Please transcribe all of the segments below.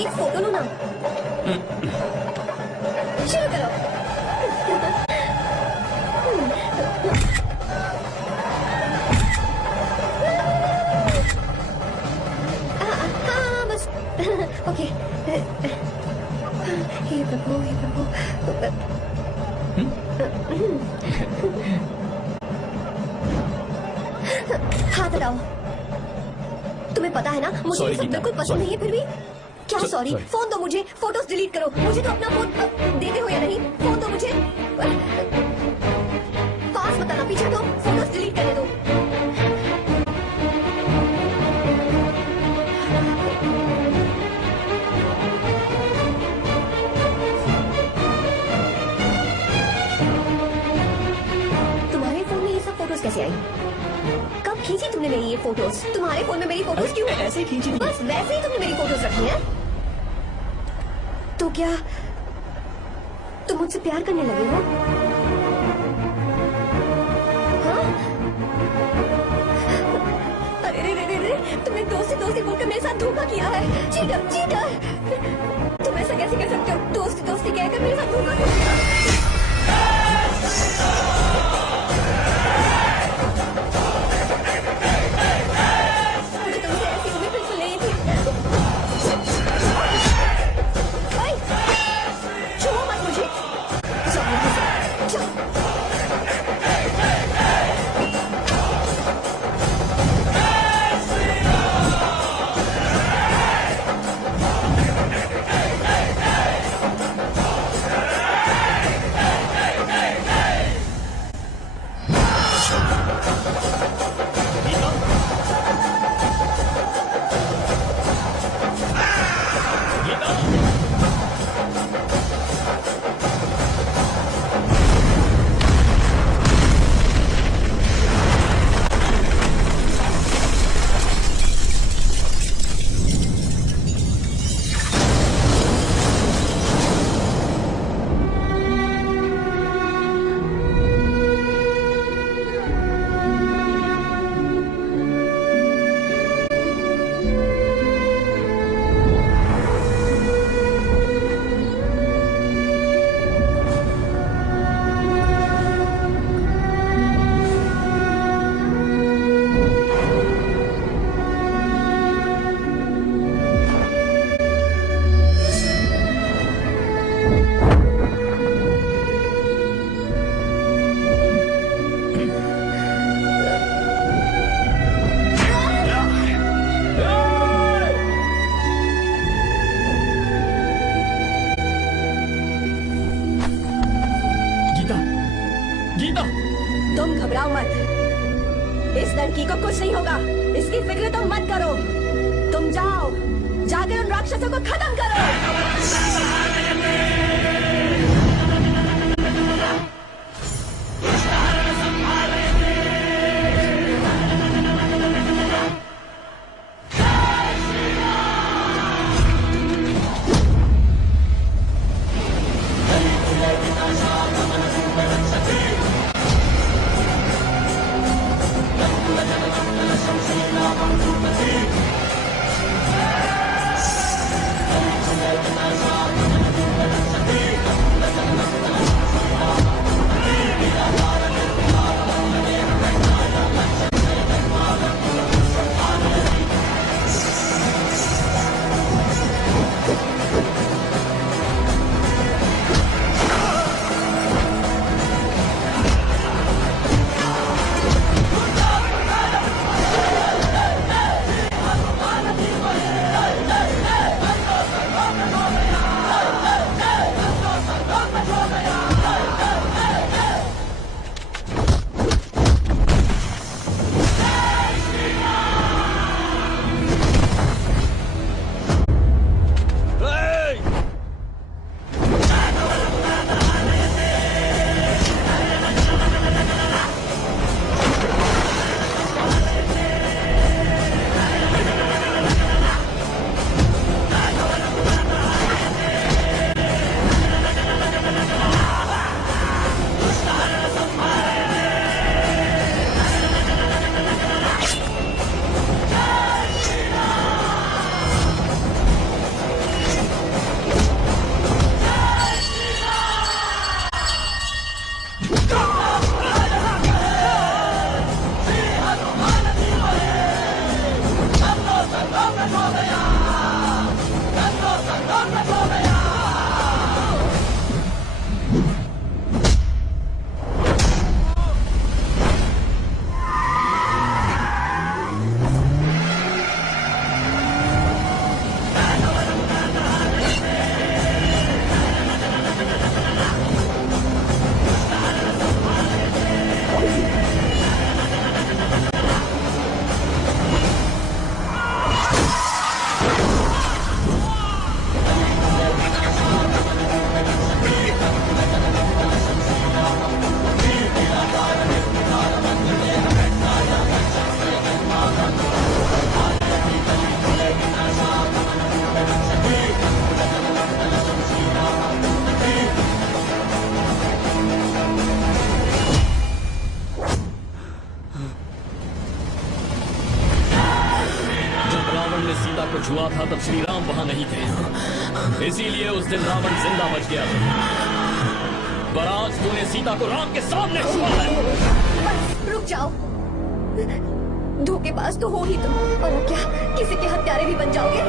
एक फोटो लो ना। शुरू करो। हाँ बस ओके। हे प्रभु हे प्रभु। हाथ हटाओ। तुम्हें पता है ना मुझे ये सब बिल्कुल पसंद नहीं है, फिर भी क्या सॉरी? फोन दो मुझे, फोटोज डिलीट करो। मुझे तो अपना फोन देते हो या नहीं? फोन दो मुझे। पास मत आना, पीछे दो, फोटोज डिलीट करने दो। तुम्हारे फोन में ये सब फोटोज कैसे आई? कब खींची तुमने मेरी ये फोटोज? तुम्हारे फोन में मेरी फोटोज क्यों? ऐसे ही खींची थी। बस वैसे ही तुमने मेरी फोटोज रखी हैं? तो क्या तुम मुझसे प्यार करने लगे हो? हाँ? अरे रे रे रे रे, तुमने दोस्ती दोस्ती बोलकर मेरे साथ धोखा किया है। चीटर चीटर, तुम ऐसा कैसे कर सकते हो? दोस्ती दोस्ती कहकर मेरे साथ धोखा किया। तुम घबराओ मत, इस लड़की को कुछ नहीं होगा, इसकी फिक्र तुम मत करो। तुम जाओ, जाकर उन राक्षसों को खत्म करो। Thank you. हुआ था तब श्री राम वहां नहीं थे, इसीलिए उस दिन रावण जिंदा बच गया था। पर आज तूने सीता को राम के सामने छुआ है। बस रुक जाओ, धोखेबाज तो हो ही तुम, और अब क्या किसी के हत्यारे भी बन जाओगे?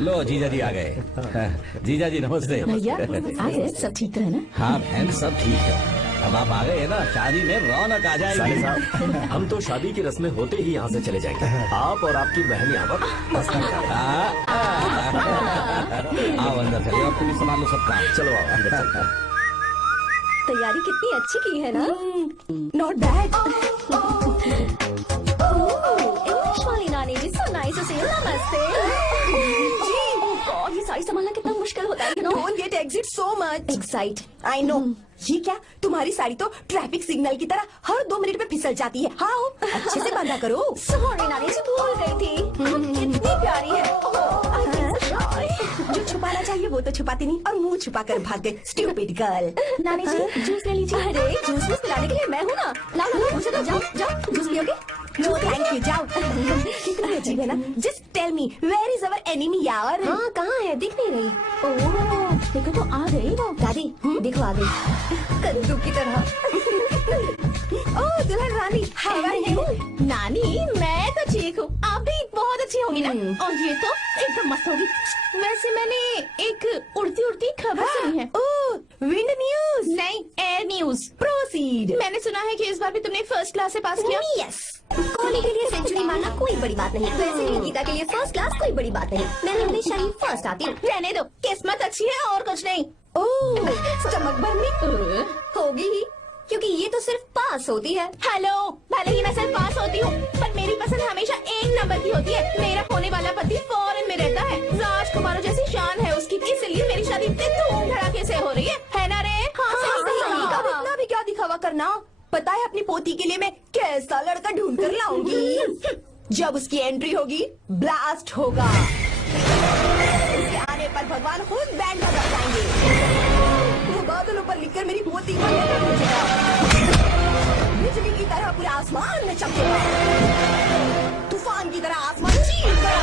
लो जीजा जी आ गए। जीजा जी नमस्ते। भैया आ गए, सब ठीक तो है ना? हाँ बहन सब ठीक है। अब आप आ गए है ना, शादी में रौनक आ जाएगी। साले साहब, हम तो शादी की रस्में होते ही यहाँ से चले जाएंगे। आप और आपकी बहन यहाँ पर आओ अंदर चले, अब तुम संभालो सब काम। चलो आओ अंदर चलते हैं। तैयारी कितनी अच्छी की है ना? Not bad. इंग्लिश वाली नानी जी, so nice to see you. नमस्ते जी। ओह गॉड, ये साड़ी संभालना कितना मुश्किल होता है, you know. Don't get exit so much. Excite. I know. ये क्या, तुम्हारी साड़ी तो ट्रैफिक सिग्नल की तरह हर 2 मिनट में फिसल जाती है। हाँ अच्छे से बांधा करो। सॉरी नानी जी, भूल गई थी। कितनी प्यारी है। जो छुपाना चाहिए वो तो छुपाती नहीं और मुंह छुपा कर भाग गई। Stupid girl. नानी जी जूस ले लीजिए। अरे जूस में पिलाने के लिए मैं हूँ ना। लाओ लाओ, मुझे तो जाओ जाओ, जूस पियोगे? नो थैंक यू, जाओ। कितना अजीब है ना। Just tell me where is our enemy यार। हाँ कहाँ है, दिख नहीं रही। ओह देखो तो आ गई वो। दादी देखो आ गई, कद्दू की तरह। ओह दुल्हन रानी, हाउ आर यू? नानी मैं तो ठीक हूँ, आप भी बहुत अच्छी होगी ना। और ये तो एकदम मस्त होगी। वैसे मैंने एक उड़ती उड़ती खबर सुनी है। ओह विंड न्यूज। नहीं, एयर न्यूज। प्रोसीड। मैंने सुना है कि इस बार भी तुमने फर्स्ट क्लास से पास किया। यस, कोहली के लिए सेंचुरी मारना कोई बड़ी बात नहीं। वैसे ही गीता के लिए फर्स्ट क्लास कोई बड़ी बात नहीं। मैं हमेशा ही फर्स्ट आती हूँ। रहने दो, किस्मत अच्छी है और कुछ नहीं। ओह स्टमक बर्निंग। होगी ही, क्योंकि ये तो सिर्फ पास होती है। हेलो, भले ही मैं सिर्फ पास होती हूँ, पर मेरी पसंद हमेशा 1 नंबर की होती है। मेरा होने वाला पति फॉरेन में रहता है, राजकुमारों जैसी शान है उसकी, इसलिए मेरी शादी इतने धूम धड़ाके से हो रही है ना रे? हाँ सही कहा। अब इतना भी क्या दिखावा करना। पता है अपनी पोती के लिए मैं कैसा लड़का ढूंढ कर लाऊंगी। जब उसकी एंट्री होगी ब्लास्ट होगा। उसके आने पर भगवान खुद बैंड बजा जाएंगे। वो बादलों पर लिखकर मेरी पोती को लेकर पहुंचेगा। बिजली की तरह पूरे आसमान में चमकेगा, तूफान की तरह आसमान चीर कर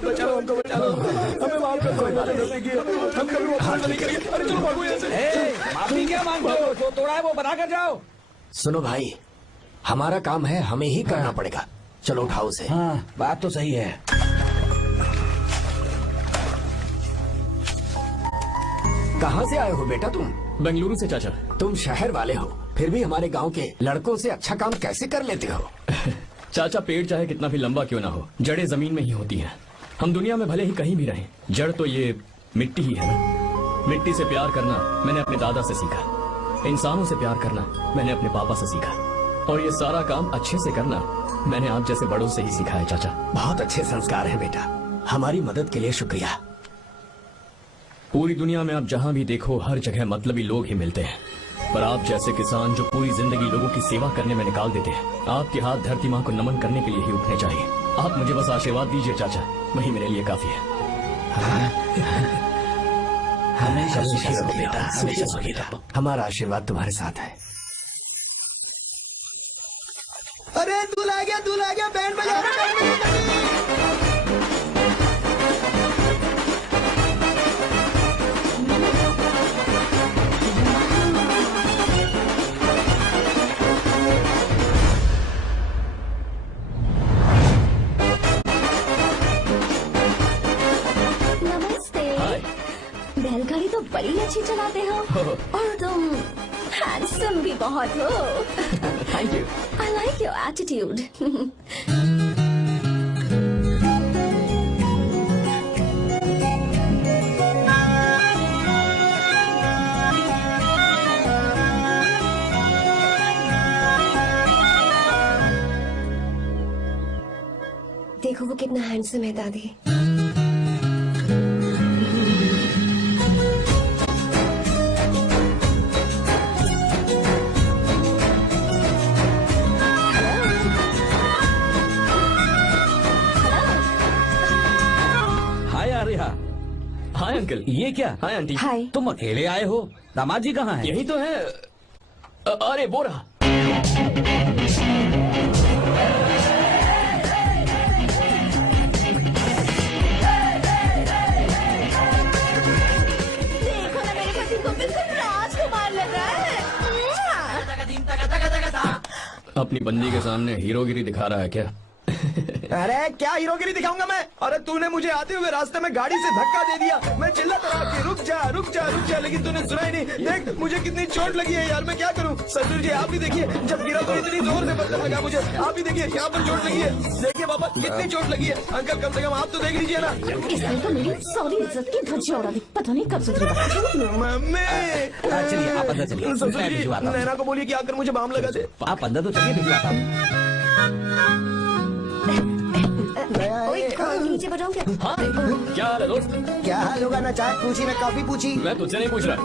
बचाओ हमको, बचाओ हमें माफ कर दो, हम कभी वो हाल नहीं करेंगे। अरे चलो भागो यहाँ से। माफी क्या मांगते हो? जो तोड़ा है वो बना कर जाओ। सुनो भाई, हमारा काम है, हमें ही करना पड़ेगा। चलो उठाओ उसे। हाँ, बात तो सही है। कहाँ से आए हो बेटा तुम? बेंगलुरु से चाचा। तुम शहर वाले हो, फिर भी हमारे गांव के लड़कों से अच्छा काम कैसे कर लेते हो? चाचा, पेड़ चाहे कितना भी लंबा क्यों ना हो, जड़ें जमीन में ही होती हैं। हम दुनिया में भले ही कहीं भी रहें, जड़ तो ये मिट्टी ही है ना। मिट्टी से प्यार करना मैंने अपने दादा से सीखा, इंसानों से प्यार करना मैंने अपने पापा से सीखा, और ये सारा काम अच्छे से करना मैंने आप जैसे बड़ों से ही सीखा है चाचा। बहुत अच्छे संस्कार हैं बेटा, हमारी मदद के लिए शुक्रिया। पूरी दुनिया में आप जहाँ भी देखो हर जगह मतलबी लोग ही मिलते हैं, पर आप जैसे किसान जो पूरी जिंदगी लोगों की सेवा करने में निकाल देते हैं, आपके हाथ धरती माँ को नमन करने के लिए ही उठने चाहिए। आप मुझे बस आशीर्वाद दीजिए चाचा, वही मेरे लिए काफी है। हमेशा सुखी रहो बेटा, हमेशा सुखी रहो। हमारा आशीर्वाद तुम्हारे साथ है। अरे दूल्हा आ गया, बैंड बजा रहा है। बैलगाड़ी तो बड़ी अच्छी चलाते हो, और तुम हैंडसम भी बहुत हो। Thank you. I like your attitude. देखो वो कितना हैंडसम है दादी। Hi uncle. ये क्या? Hi aunty. हाय। तुम अकेले आए हो? दामाद जी कहाँ हैं? यही तो है। अरे वो रहा। देखो ना मेरे पति को बिल्कुल राजकुमार लग रहा है। अपनी बंदी के सामने हीरोगिरी दिखा रहा है क्या? अरे क्या हीरोगिरी दिखाऊंगा मैं? अरे तूने मुझे आते हुए रास्ते में गाड़ी से धक्का दे दिया। मैं चिल्लाता रहा कि रुक जा रुक जा रुक जा, लेकिन तूने सुना ही नहीं। देख मुझे कितनी चोट लगी है यार, मैं क्या करूं? ससुर जी आप भी देखिए, जब गिरा तो इतनी जोर से बदलने लगा मुझे। आप भी देखिए यहाँ पर चोट लगी है। देखिए पापा कितनी चोट लगी है। अंकल कम से कम आप तो देख लीजिए ना। इसने तो मेरी सारी इज्जत की धज्जियां उड़ा दी। पता नहीं कब सुधरेगा। मम्मी चलिए आप अंदर चलिए, ससुर मैं जी भिजवाता हूँ। नैना को बोलिए कि आकर मुझे बाम लगा दे। आप अंदर तो चलिए, भिजवाता हूँ। नीचे बताऊँ क्या? हाँ क्या हाल है दोस्त? क्या हाल होगा ना, चाय पूछी ना कॉफी पूछी। मैं तुझसे नहीं पूछ रहा।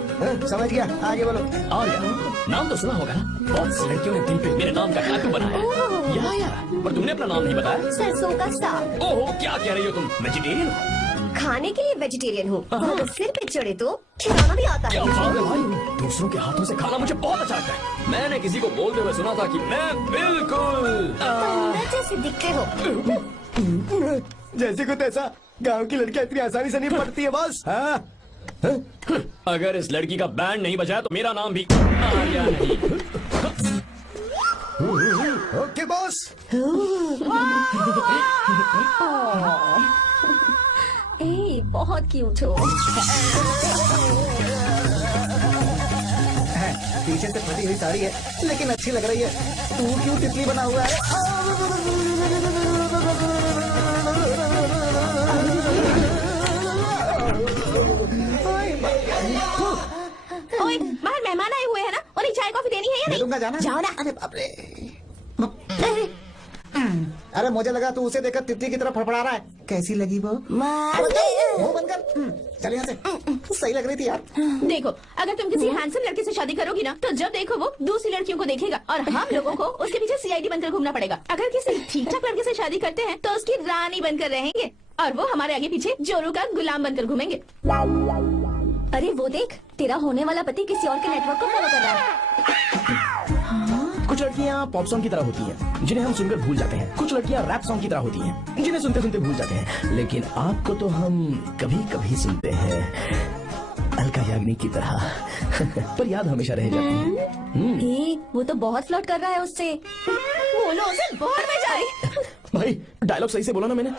समझ गया, आगे बोलो। आर्या, नाम तो सुना होगा ना? बहुत सी लड़कियों ने दिल पे मेरे नाम का टैटू बनाया है। या पर तुमने अपना नाम नहीं बताया। सरसों का साग। ओहो क्या कह रही हो तुम? वेजिटेरियन हो? खाने के लिए वेजिटेरियन हूँ, अगर सिर पे चढ़े तो खिलाना भी आता क्या है। बात है भाई, दूसरों के हाथों से खाना मुझे बहुत अच्छा लगता है। मैंने किसी को बोलते हुए सुना था कि मैं बिल्कुल पंडित जैसे दिखते हो। जैसे कुछ ऐसा, गांव की लड़कियां इतनी आसानी से नहीं पढ़ती है बस। अगर इस लड़की का बैंड नहीं बजाया तो मेरा नाम भी आर्या नहीं। Okay boss. ए, बहुत क्यूट हो। पीछे से फटी हुई साड़ी है लेकिन अच्छी लग रही है। तू क्यों तितली बना हुआ है? ओए, बाहर मेहमान आए हुए हैं ना, उन्हें चाय कॉफी देनी है या नहीं? दूंगा, जाना। जाओ ना। अरे बाप रे। अरे मुझे लगा तू उसे देखकर तितली की तरह फड़फड़ा रहा है। कैसी लगी वो? मुंह बंद कर। चल यहाँ से। सही लग रही थी यार। देखो, अगर तुम किसी हैंडसम लड़के से शादी करोगी ना, तो जब देखो वो दूसरी लड़कियों को देखेगा और हम लोगों को उसके पीछे सीआईडी बनकर घूमना पड़ेगा। अगर किसी ठीक ठाक लड़के से शादी करते हैं तो उसकी रानी बनकर रहेंगे और वो हमारे आगे पीछे जोरू का गुलाम बनकर घूमेंगे। अरे वो देख, तेरा होने वाला पति किसी और के नेटवर्क को फॉलो कर रहा है। कुछ लड़कियां पॉप सॉन्ग की तरह होती हैं जिन्हें हम सुनकर भूल जाते हैं, कुछ लड़कियां रैप सॉन्ग की तरह होती हैं जिन्हें सुनते सुनते भूल जाते हैं, लेकिन आपको तो हम कभी कभी सुनते हैं अलका याग्निक की तरह पर याद हमेशा रह जाती है। वो तो बहुत फ्लर्ट कर रहा है उससे। बोलो उसे बाहर में जाए। भाई डायलॉग सही से बोला ना मैंने।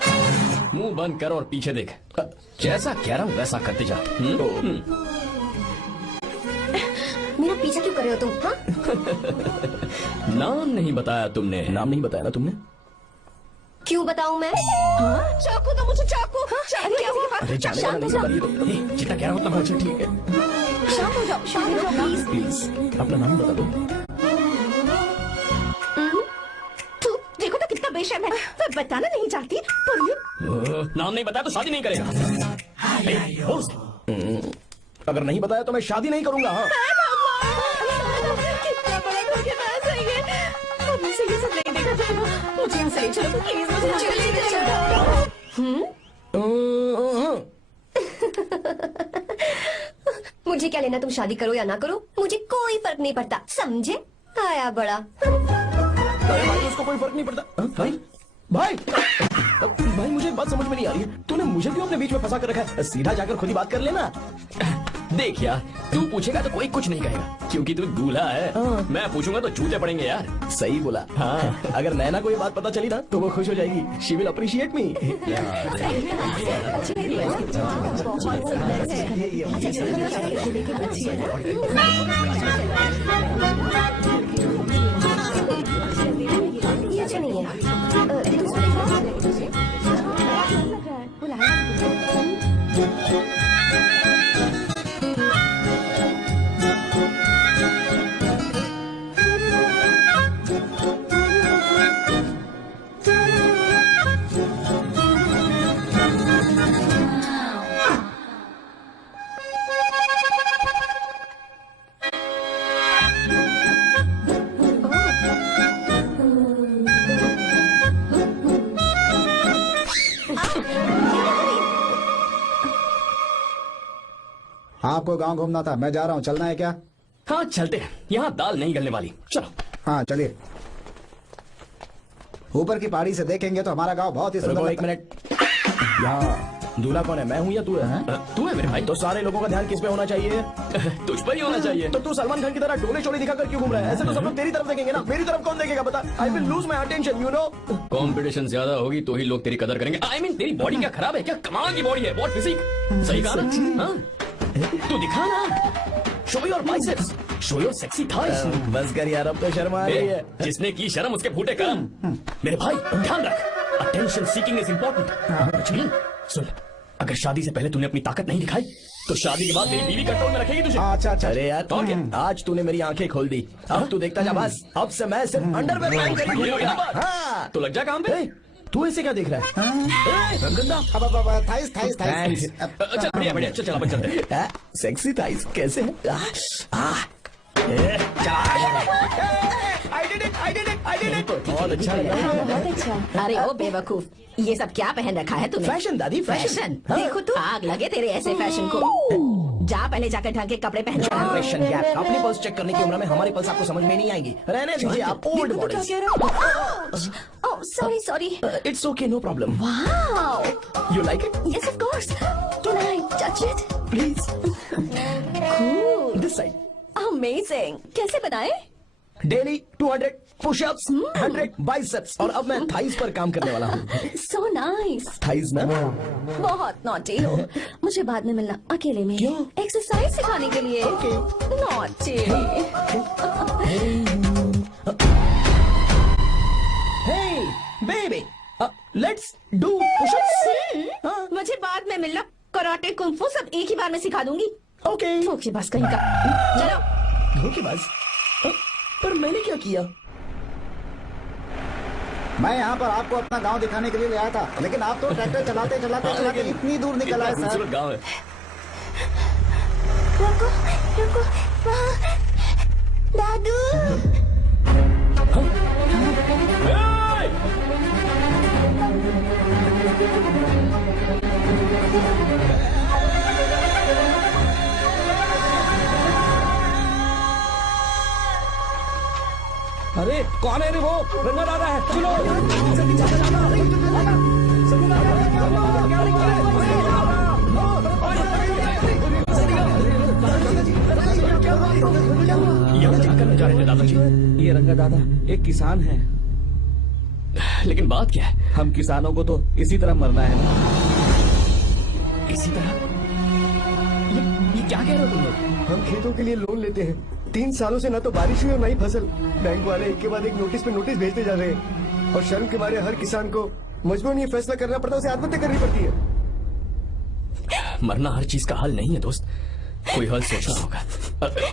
मुंह बंद कर और पीछे देख। जैसा कह रहा हूँ वैसा करते जा। मेरा पीछा क्यों कर रहे हो तुम? हाँ? नाम नहीं बताया तुमने। नाम नहीं बताया ना तुमने? क्यों बताऊं मैं? चाकू तो मुझे चाकू। चाकू क्या हुआ? अरे जाने वाला नहीं बता रही तो जितना कह रहा हूँ उतना अच्छा ठीक है। शांत हो जाओ प्लीज। प्लीज अपना नाम बता दो। तू देखो तो कितना बेशर्म है। मैं बताना नहीं चाहती पर ये नाम नहीं बताया तो शादी नहीं करेगा। अगर नहीं बताया तो मैं शादी नहीं करूंगा। हाँ कितना बड़ा धोखेबाज है ये। अब मुझसे ये सब नहीं देखा जाएगा। मुझे यहाँ से ले चलो प्लीज। मुझे यहाँ से ले चलो। मुझे क्या लेना तुम शादी करो या ना करो, मुझे कोई फर्क नहीं पड़ता, समझे? आया बड़ा। अरे भाई उसको कोई फर्क नहीं पड़ता। हाँ? भाई भाई भाई मुझे एक बात समझ में नहीं आ रही है, तूने मुझे क्यों अपने बीच में फंसा कर रखा है? सीधा जाकर खुद ही बात कर लेना। देख यार, तू पूछेगा तो कोई कुछ नहीं कहेगा क्योंकि तू दूल्हा है। मैं पूछूंगा तो जूते पड़ेंगे यार। सही बोला। हाँ अगर नैना को ये बात पता चली ना तो वो खुश हो जाएगी। शी विल अप्रिशिएट मी। ये अच्छा नहीं है। आपको गांव घूमना था, मैं जा रहा हूँ, चलना है क्या? हाँ चलते हैं, यहाँ दाल नहीं गलने वाली। चलो। हाँ चलिए। ऊपर की पहाड़ी से देखेंगे तो हमारा गांव बहुत ही सुंदर रुको एक लगता है। मिनट। यहाँ दूल्हा कौन है, मैं हूँ या तू है? तू है मेरे भाई। तो सारे लोगों का ध्यान किस पे होना चाहिए? तुझ पर ही होना चाहिए। तो तू सलमान खान की तरह डोले चोले दिखाकर क्यों घूम रहा है? ऐसे तो सब लोग तेरी तरफ देखेंगे ना, मेरी तरफ कौन देखेगा बता? I will lose my attention you know. Competition ज्यादा होगी तो ही लोग तेरी कदर करेंगे। आई मीन तेरी बॉडी क्या खराब है क्या? कमाल की बॉडी है, बहुत फिजिक। सही कहा ना? हाँ? तू दिखा ना, show your biceps, show your sexy thighs. बस कर यार, अब तो शर्म आ रही है। जिसने की शर्म उसके फूटे कर्म। मेरे भाई ध्यान रख, अटेंशन सीकिंग इज इम्पोर्टेंट। सुन, अगर शादी से पहले तूने अपनी ताकत नहीं दिखाई तो शादी के बाद तेरी बीवी कंट्रोल में रखेगी तुझे। अच्छा अच्छा। अरे यार तो आज तूने मेरी आंखें खोल दी, अब तू देखता जा बस। अब से मैं सिर्फ अंडरवेयर पहन कर ही घूमूंगा। हाँ तो लग जा काम पे। तू ऐसे क्या देख रहा है? गंदा। Thighs thighs thighs. अच्छा बढ़िया बढ़िया, चल अपन चलते हैं। सेक्सी थाइस कैसे है? बहुत अच्छा लगा। अरे ओ बेवकूफ, ये सब क्या पहन रखा है तूने? फैशन दादी, फैशन। देखो तू, आग लगे तेरे ऐसे फैशन को। जा पहले जाकर ढंग के कपड़े पहन। Generation gap. अपनी पल्स चेक करने की उम्र में हमारी पल्स आपको समझ में नहीं आएंगी। रहने दीजिए आप old models. Oh sorry sorry. It's okay, no problem. Wow, you like it? Yes of course. Can I touch it please. Cool, this side. Amazing. कैसे बनाए? डेली 200 पुशअप्स, 100 बाइसेप्स, और अब मैं थाइस पर काम करने वाला हूँ। So nice. थाइस ना? बहुत नॉटी हो। मुझे बाद में मिलना अकेले में। क्यों? एक्सरसाइज सिखाने के लिए। Okay. Naughty. Hey, baby, let's do push-ups. मुझे बाद में मिलना। कराटे कुंफू सब एक ही बार में सिखा दूंगी। Okay. धोखेबाज कहीं का। चलो। धोखेबाज? पर मैंने क्या किया? मैं यहाँ पर आपको अपना गांव दिखाने के लिए ले आया था, लेकिन आप तो ट्रैक्टर चलाते चलाते चलाते इतनी दूर निकल आए सर। खूबसूरत गाँव है। रुको रुको, वहाँ दादू। अरे कौन है रे वो? रंगा दादा है, सुनो। जल्दी चलो, सगुन यहाँ क्या करने जा रहे थे दादाजी? ये रंगा दादा एक किसान है। लेकिन बात क्या है? हम किसानों को तो इसी तरह मरना है। इसी तरह? ये क्या कह रहे हो तुम लोग? हम खेतों के लिए लोन लेते हैं। 3 सालों से ना तो बारिश हुई और ना ही फसल। बैंक वाले एक के बाद एक नोटिस पे नोटिस भेजते जा रहे हैं और शर्म के मारे हर किसान को मजबूरन ये फैसला करना पड़ता है, उसे आत्महत्या करनी पड़ती है। मरना हर चीज का हल नहीं है दोस्त, कोई हल सोचना होगा।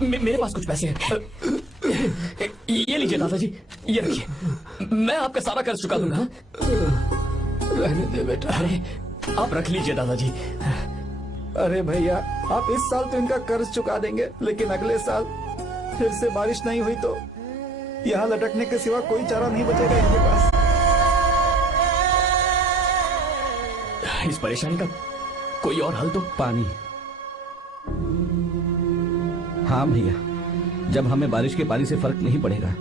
मेरे पास कुछ पैसे हैं। ये लीजिए दादाजी, ये रखिए, मैं आपका सारा कर्ज चुका दूंगा। रहने दे बेटा। अरे आप रख लीजिए दादाजी। अरे भैया, आप इस साल तो इनका कर्ज चुका देंगे, लेकिन अगले साल फिर से बारिश नहीं हुई तो यहाँ लटकने के सिवा कोई चारा नहीं बचेगा इनके पास। इस परेशानी का कोई और हल तो? पानी। हाँ भैया, जब हमें बारिश के पानी से फर्क नहीं पड़ेगा,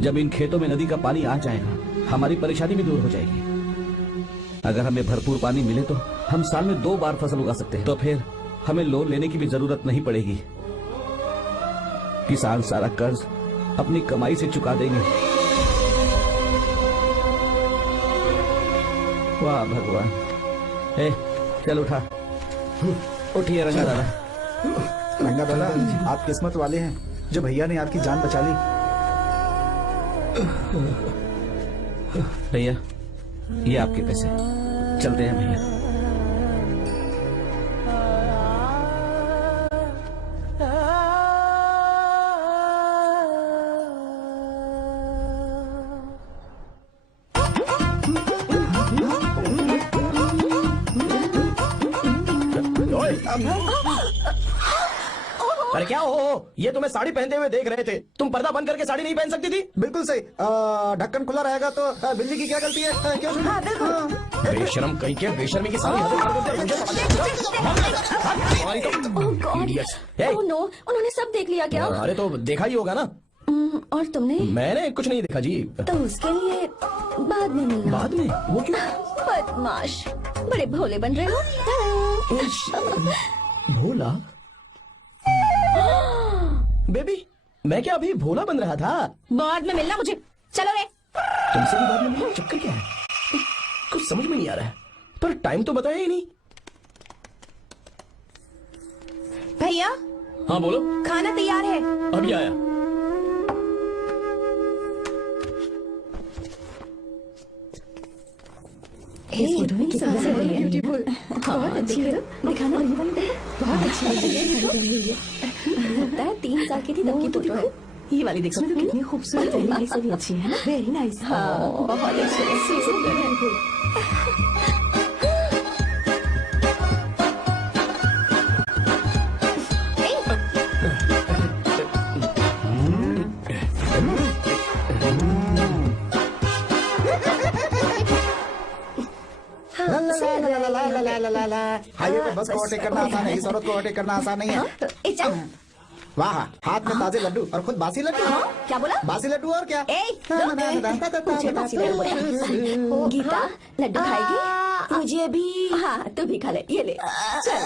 जब इन खेतों में नदी का पानी आ जाएगा, हमारी परेशानी भी दूर हो जाएगी। अगर हमें भरपूर पानी मिले तो हम साल में 2 बार फसल उगा सकते हैं। तो फिर हमें लोन लेने की भी जरूरत नहीं पड़ेगी। किसान सारा कर्ज अपनी कमाई से चुका देंगे। वाह भगवान। ए, चल उठा, उठिए रंगा दादा। रंगा दादा, आप किस्मत वाले हैं जो भैया ने आपकी जान बचा ली। भैया, ये आपके पैसे, चलते हैं भैया। अरे क्या हो, ये तुम्हें साड़ी पहनते हुए देख रहे थे। तुम पर्दा बंद करके साड़ी नहीं पहन सकती थी? बिल्कुल सही। ढक्कन खुला रहेगा तो बिल्ली की क्या गलती है? क्यों सुना? बेशरम कहीं के, बेशर्मी की सारी ओह गॉड, ओह नो, उन्होंने सब देख लिया क्या? अरे तो देखा ही होगा ना। और तुमने? मैंने कुछ नहीं देखा जी। तो उसके लिए बाद में मिलना। बाद में? वो क्यों? बदमाश, बड़े भोले बन रहे हो। भोला? बेबी, मैं क्या अभी भोला बन रहा था? बाद में मिलना मुझे, चलो रे। तुमसे भी बाद में मिलना? चक्कर क्या है? कुछ समझ में नहीं आ रहा है, पर टाइम तो बताया ही नहीं। भैया, हाँ बोलो। खाना तैयार है। अभी आया। इस फोटो में सबसे ब्यूटीफुल, बहुत अच्छी है। दिखाना, बहुत अच्छी है। लगता है 3 साल की थी तब की फोटो है। ये वाली देखो कितनी खूबसूरत है। ये से भी अच्छी है ना? Very nice. हाँ, बहुत अच्छी है। हाईवे पे बस को ओवरटेक करना आसान है, इस औरत को ओवरटेक करना आसान नहीं है। वाह, हाथ में ताजे लड्डू और खुद बासी लड्डू। क्या बोला? बासी लड्डू और क्या? मुझे बासी लड्डू बोला। गीता, लड्डू खाएगी? मुझे भी। हाँ, तू भी खा ले, ये ले। चल।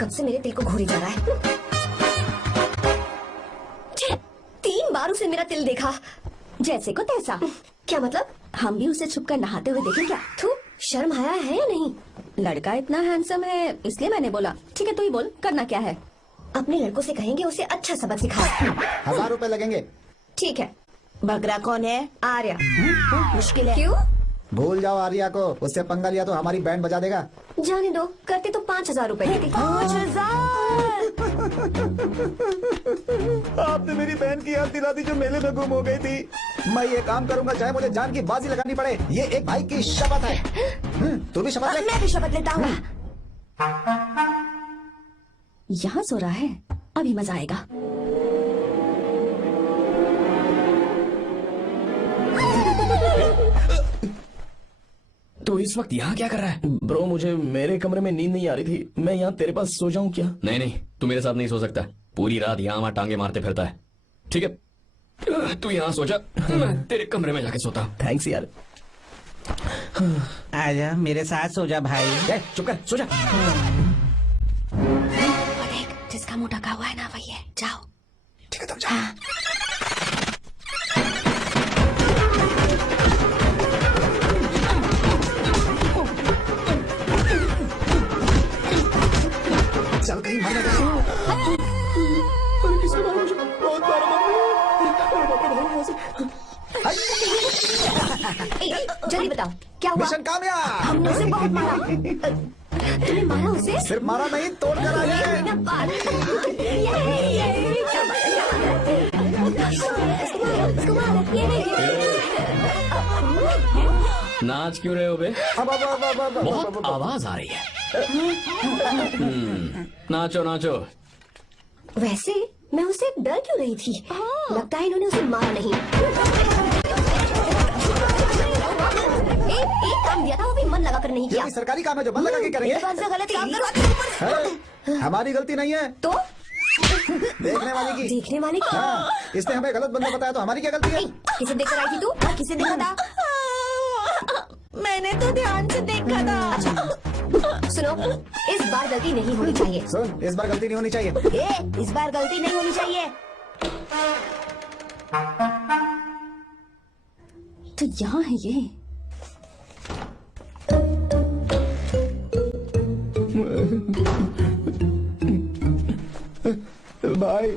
कब से मेरे दिल को घूरी जा रहा है। 3 बार उसे मेरा तिल देखा, जैसे को तैसा। क्या मतलब? हम भी उसे छुपकर नहाते हुए देखें क्या? थू, शर्म आया है या नहीं? लड़का इतना हैंडसम है इसलिए मैंने बोला। ठीक है, तू ही बोल, करना क्या है? अपने लड़कों से कहेंगे उसे अच्छा सबक सिखा। 1000 रुपए लगेंगे। ठीक है। बगरा कौन है? आर्या। मुश्किल है। क्यों? भूल जाओ आर्या को, उससे पंगा लिया तो हमारी बैंड बजा देगा। जाने दो, करते तो 5,000 रुपए देती। 5,000। आपने मेरी बहन की याद दिला दी जो मेले में गुम हो गई थी। मैं ये काम करूंगा चाहे मुझे जान की बाजी लगानी पड़े। ये एक भाई की शपथ है। तू भी शपथ ले। मैं भी शपथ लेता हूँ। यहाँ सो रहा है, अभी मजा आएगा। तो इस वक्त यहाँ क्या कर रहा है? ब्रो मुझे मेरे कमरे में नींद नहीं आ रही थी, मैं यहाँ तेरे पास सो जाऊँ क्या? नहीं नहीं, तू मेरे साथ नहीं सो सकता। पूरी रात यहाँ वहाँ टांगे मारते फिरता है। ठीक है, तू यहाँ सो जा, मैं तेरे कमरे में जाके सोता हूँ। थैंक्स यार। आजा मेरे साथ सो जा भाई। चुप कर, सो जा। देख, जिसका मुंह ढका हुआ है ना वही है। जाओ। ठीक है तुम जा। चल कहीं मर लगा। बहुत बार जल्दी बताओ क्या हुआ? मिशन कामयाब। हमने उसे बहुत मारा। तूने मारा उसे? सिर्फ मारा नहीं, तोड़ कर आ गए। नाच क्यों रहे हो बे? बहुत आवाज आ रही है। नाचो नाचो। वैसे मैं उसे डर क्यों रही थी? लगता है इन्होंने उसे मारा नहीं। एक काम दिया था वो भी मन लगा कर नहीं ये किया। भी सरकारी काम है जो मन लगा के करेंगे। मेरे पास से गलत काम करवाते। हमारी गलती नहीं है, तो देखने वाले की। देखने वाले की। हाँ, इसने हमें गलत बंदा बताया तो हमारी क्या गलती है? किसे देखकर आई थी तू? हाँ, किसे देखा था? मैंने तो ध्यान से देखा था। सुनो, इस बार गलती नहीं होनी चाहिए। सुन, इस बार गलती नहीं होनी चाहिए। इस बार गलती नहीं होनी चाहिए। तो यहाँ है ये। भाई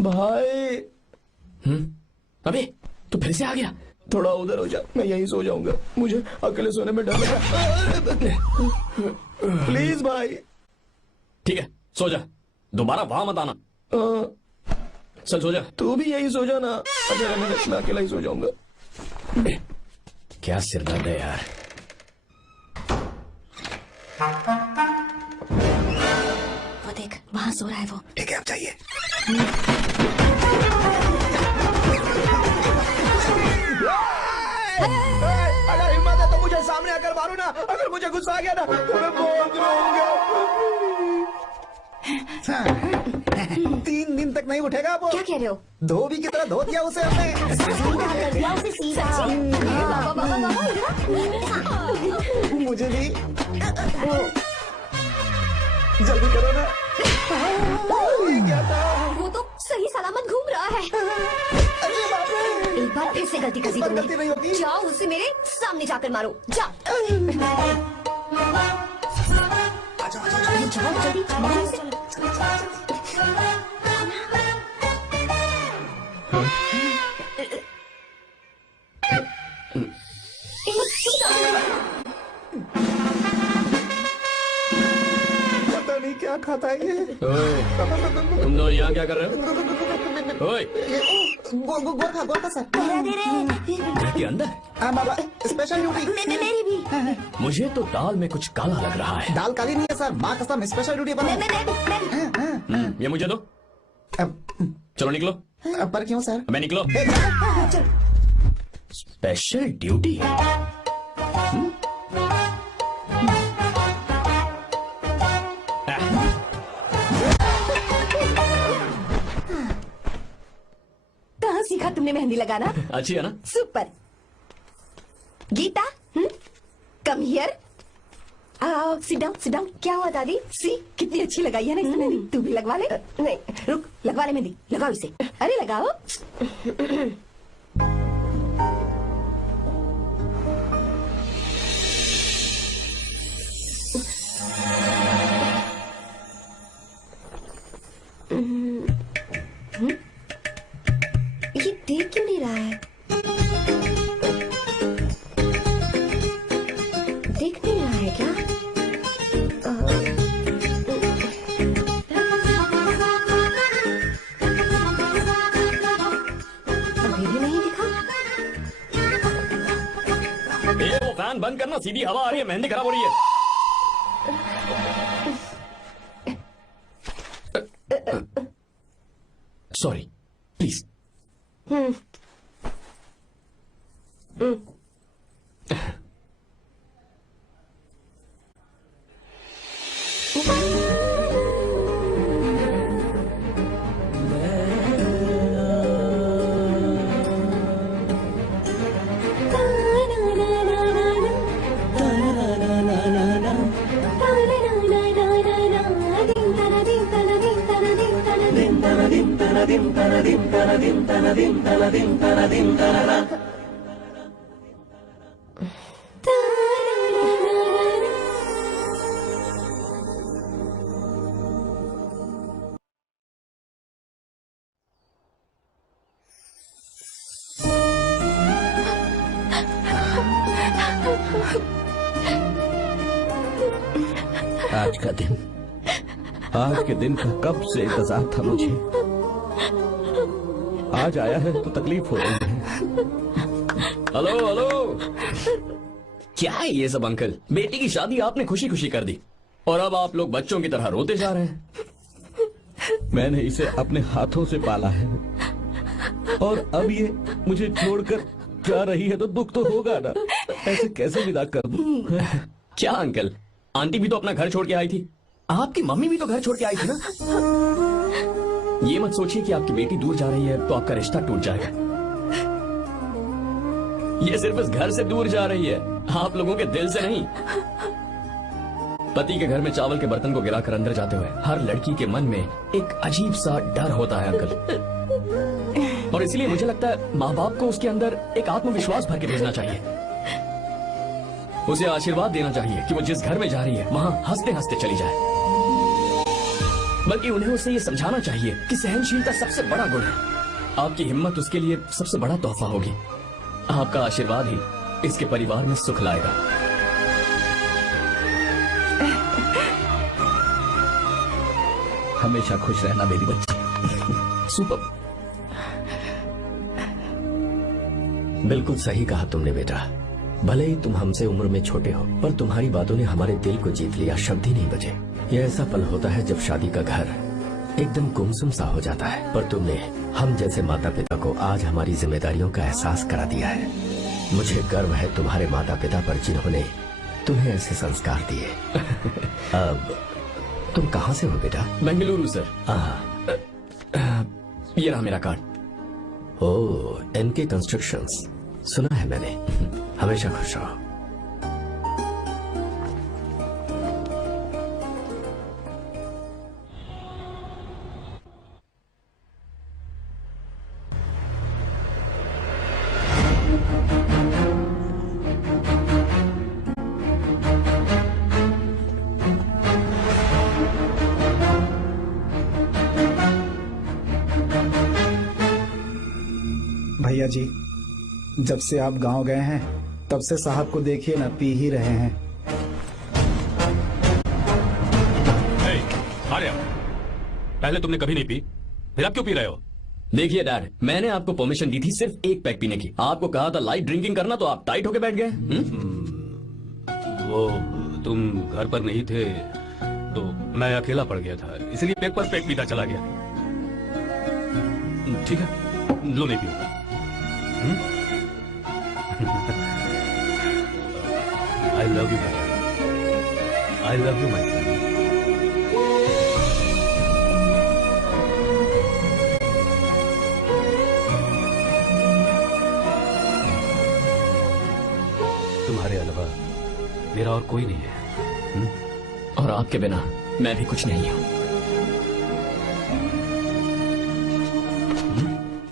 भाई। अबे तू फिर से आ गया? थोड़ा उधर हो जा, मैं यहीं सो जाऊंगा। मुझे अकेले सोने में डर लग रहा। प्लीज भाई। ठीक है, सो जा, दोबारा वहां मत आना। चल सो जा। तू भी यही सो जा ना। अच्छा मैं अकेला ही सो जाऊंगा। क्या सिरदर्द है यार। वो देख, वहाँ सो रहा है वो। ठीक है, अब चाहिए। अगर हिम्मत है तो मुझे सामने आकर मारो ना। अगर मुझे गुस्सा आ गया ना तो मैं बहुत रोऊंगा। 3 दिन तक नहीं उठेगा वो। क्या कह रहे हो? धोबी की तरह धो दिया उसे हमने। सीधा कर दिया उसे, सीधा। बाबा, बाबा, बाबा, इधर। मुझे भी जल्दी करो ना। ये क्या था? वो तो सही सलामत घूम रहा है। अरे बाप रे। एक बार फिर से गलती कर दी इस बार गलती नहीं होगी। तुमने। जाओ उसे मेरे सामने जाकर मारो। जाओ जाओ जल्दी मारो उसे। पता नहीं क्या खाता है ये। ओए, तुम लोग यहाँ क्या कर रहे हो? ओए, गोरखा सर। घर के अंदर? हाँ बाबा, स्पेशल ड्यूटी। मेरी भी। मुझे तो दाल में कुछ काला लग रहा है। दाल काली नहीं है सर, माँ कसम स्पेशल ड्यूटी बना। ये मुझे दो। चलो निकलो। पर क्यों सर? मैं निकलो। स्पेशल ड्यूटी है। कहाँ सीखा तुमने मेहंदी लगाना? अच्छी है ना? सुपर। Gita, come here. आओ, सिट डाउन, सिट डाउन। क्या हुआ दादी? सी कितनी अच्छी लगाई है ना इसने मेहंदी। तू भी लगवा ले। नहीं, रुक, लगवा ले मेहंदी। लगाओ इसे। अरे लगाओ। ये देख क्यों नहीं रहा है? सीधी हवा आ रही है, मेहंदी खराब हो रही है। Sorry, please. आज के दिन का कब से इंतजार था मुझे। आज आया है तो तकलीफ हो रही है। हेलो हेलो, क्या है ये सब अंकल? बेटी की शादी आपने खुशी खुशी कर दी और अब आप लोग बच्चों की तरह रोते जा रहे हैं। मैंने इसे अपने हाथों से पाला है और अब ये मुझे छोड़कर जा रही है तो दुख तो होगा ना। ऐसे कैसे विदा कर दूं? क्या अंकल, आंटी भी तो अपना घर छोड़ के आई थी, आपकी मम्मी भी तो घर छोड़ के आई थी ना। ये मत सोचिए कि आपकी बेटी दूर जा रही है तो आपका रिश्ता टूट जाएगा। ये सिर्फ इस घर से दूर जा रही है, आप लोगों के दिल से नहीं। पति के घर में चावल के बर्तन को गिराकर अंदर जाते हुए हर लड़की के मन में एक अजीब सा डर होता है अंकल, और इसलिए मुझे लगता है माँ बाप को उसके अंदर एक आत्मविश्वास भर के भेजना चाहिए। उसे आशीर्वाद देना चाहिए कि वो जिस घर में जा रही है वहाँ हंसते हंसते चली जाए। बल्कि उन्हें उसे ये समझाना चाहिए कि सहनशीलता सबसे बड़ा गुण है। आपकी हिम्मत उसके लिए सबसे बड़ा तोहफा होगी। आपका आशीर्वाद ही इसके परिवार में सुख लाएगा। हमेशा खुश रहना मेरी बच्ची। सुपर। बिल्कुल सही कहा तुमने बेटा। भले ही तुम हमसे उम्र में छोटे हो, पर तुम्हारी बातों ने हमारे दिल को जीत लिया। शब्द ही नहीं बचे। यह ऐसा पल होता है जब शादी का घर एकदम गुमसुम सा हो जाता है, पर तुमने हम जैसे माता पिता को आज हमारी जिम्मेदारियों का एहसास करा दिया है। मुझे गर्व है तुम्हारे माता पिता पर जिन्होंने तुम्हें ऐसे संस्कार दिए। अब तुम कहाँ से हो बेटा? बेंगलुरु सर। ये रहा मेरा कार्ड। ओह, एनके कंस्ट्रक्शंस, सुना है मैंने। हमेशा खुश रहो। भैया जी, जब से आप गांव गए हैं तब से साहब को देखिए ना, पी ही रहे हैं। आर्या, पहले तुमने कभी नहीं पी, फिर अब क्यों पी रहे हो? देखिए डैड, मैंने आपको परमिशन दी थी सिर्फ एक पैक पीने की। आपको कहा था लाइट ड्रिंकिंग करना तो आप टाइट होके बैठ गए। वो तुम घर पर नहीं थे तो मैं अकेला पड़ गया था, इसलिए पैक पर पैक पीता चला गया। ठीक है, लो नहीं पियो। I love you, I love you, my son. तुम्हारे अलावा मेरा और कोई नहीं है। और आपके बिना मैं भी कुछ नहीं हूँ।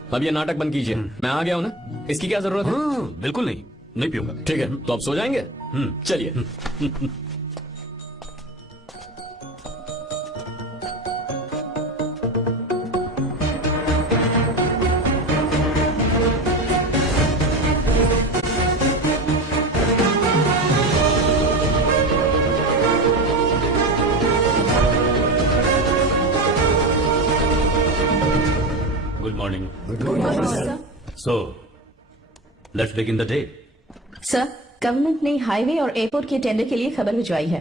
अब ये नाटक बंद कीजिए, मैं आ गया हूँ ना, इसकी क्या जरूरत है? बिल्कुल नहीं, नहीं पीऊंगा। ठीक है, तो आप सो जाएंगे? चलिए। Good morning. So, let's begin the day. Sir, government ने हाईवे और एयरपोर्ट के टेंडर के लिए खबर भिजवाई है।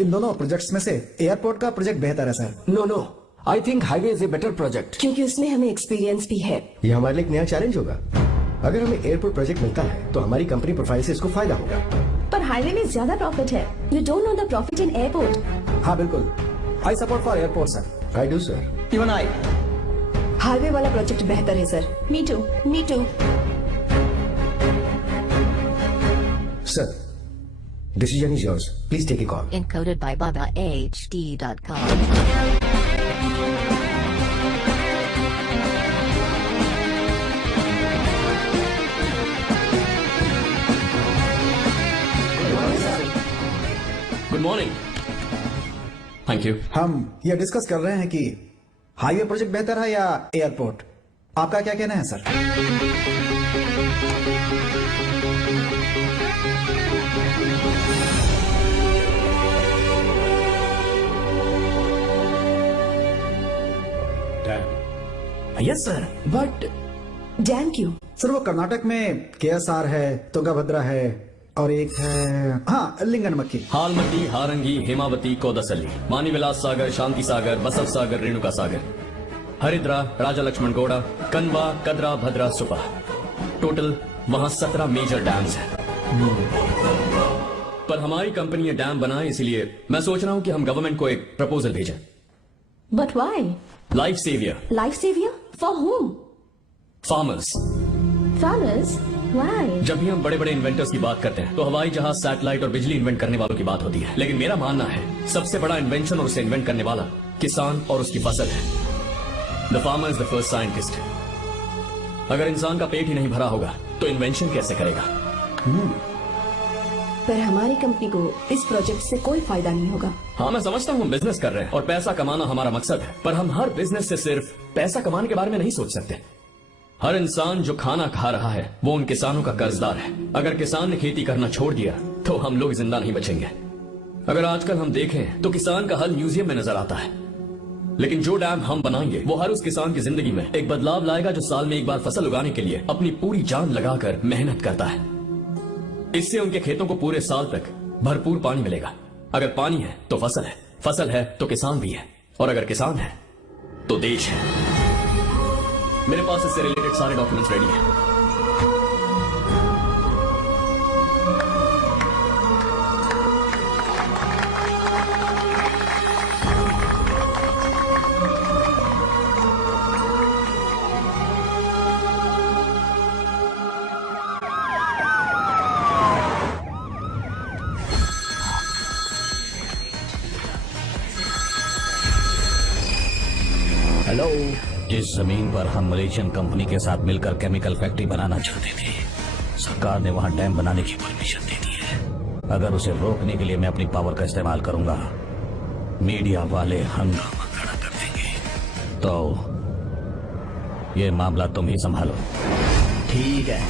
इन दोनों प्रोजेक्ट्स में से एयरपोर्ट का प्रोजेक्ट बेहतर है sir. No, I think highway is a better project. क्योंकि उसमें हमें एक्सपीरियंस भी है। ये हमारे लिए एक नया चैलेंज होगा। अगर हमें एयरपोर्ट प्रोजेक्ट मिलता है तो हमारी कंपनी प्रोफाइल से इसको फायदा होगा। पर हाईवे में ज्यादा प्रॉफिट है। You don't know the profit in airport. हाँ बिल्कुल, I support for airport sir. I do sir. Even I. Highway वाला प्रोजेक्ट बेहतर है sir. Me too. Sir, decision is yours, please take a call. Encoded by BabaHD.com. Good morning. Thank you. हम ये discuss कर रहे हैं कि highway project बेहतर है या एयरपोर्ट। आपका क्या कहना है sir? Yes sir, but dam क्यों? सर वो कर्नाटक में KSR है, तुंगभद्रा है और एक है हाँ लिंगनमक्की। हालमती, हारंगी, हेमावती, कोदसली, मानीविलास सागर, शांति सागर, बसव सागर, रेणुका सागर, हरिद्रा, राजा लक्ष्मण गौड़ा, कनवा, कदरा, भद्रा, सुपा। टोटल वहाँ 17 मेजर डैम्स हैं। पर हमारी कंपनी ये डैम बनाए, इसलिए मैं सोच रहा हूँ कि हम गवर्नमेंट को एक प्रपोजल भेजें। But why? Life saviour. Life savior? For whom? Farmers. Farmers? Why? जब भी हम बड़े बड़े इन्वेंटर्स की बात करते हैं तो हवाई जहाज, सैटेलाइट और बिजली इन्वेंट करने वालों की बात होती है, लेकिन मेरा मानना है सबसे बड़ा इन्वेंशन और उसे इन्वेंट करने वाला किसान और उसकी फसल है। The farmer is the first scientist. अगर इंसान का पेट ही नहीं भरा होगा तो इन्वेंशन कैसे करेगा? पर हमारी कंपनी को इस प्रोजेक्ट से कोई फायदा नहीं होगा। हाँ, मैं समझता हूँ हम बिजनेस कर रहे हैं और पैसा कमाना हमारा मकसद है, पर हम हर बिजनेस से सिर्फ पैसा कमाने के बारे में नहीं सोच सकते। हर इंसान जो खाना खा रहा है वो उन किसानों का कर्जदार है। अगर किसान ने खेती करना छोड़ दिया तो हम लोग जिंदा नहीं बचेंगे। अगर आजकल हम देखें तो किसान का हल म्यूजियम में नजर आता है, लेकिन जो डैम हम बनाएंगे वो हर उस किसान की जिंदगी में एक बदलाव लाएगा जो साल में एक बार फसल उगाने के लिए अपनी पूरी जान लगाकर मेहनत करता है। इससे उनके खेतों को पूरे साल तक भरपूर पानी मिलेगा। अगर पानी है तो फसल है तो किसान भी है, और अगर किसान है तो देश है। मेरे पास इससे रिलेटेड सारे डॉक्यूमेंट्स रेडी हैं। हेलो। जिस जमीन पर हम मलेशियन कंपनी के साथ मिलकर केमिकल फैक्ट्री बनाना चाहते थे, सरकार ने वहां डैम बनाने की परमिशन दे दी है। अगर उसे रोकने के लिए मैं अपनी पावर का इस्तेमाल करूंगा, मीडिया वाले हंगामा खड़ा कर देंगे। तो ये मामला तुम ही संभालो। ठीक है।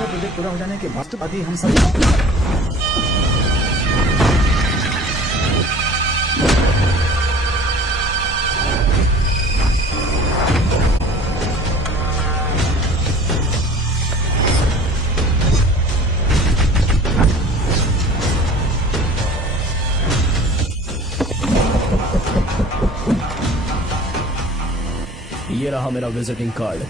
प्रोजेक्ट पूरा हो जाने के बाद ही हम सब ये रहा मेरा विजिटिंग कार्ड।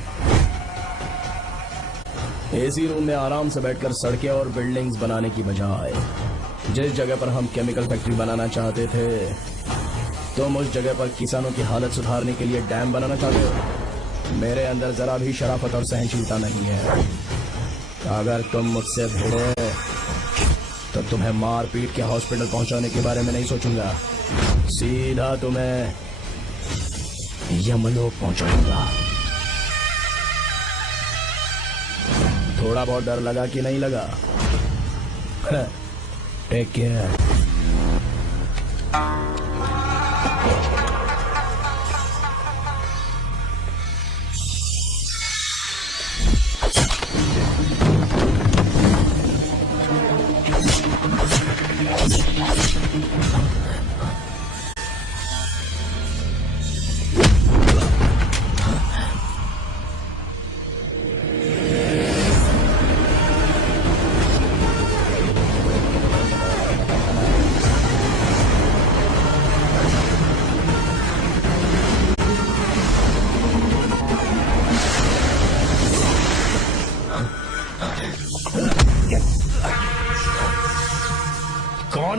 एसी रूम में आराम से बैठकर सड़कें और बिल्डिंग्स बनाने की बजाय जिस जगह पर हम केमिकल फैक्ट्री बनाना चाहते थे, तुम उस जगह पर किसानों की हालत सुधारने के लिए डैम बनाना चाहते हो। मेरे अंदर जरा भी शराफत और सहनशीलता नहीं है। अगर तुम मुझसे भिड़े तो तुम्हें मार पीट के हॉस्पिटल पहुंचाने के बारे में नहीं सोचूंगा, सीधा तुम्हें यमलोक पहुंचाऊंगा। थोड़ा बहुत डर लगा कि नहीं लगा? Take care.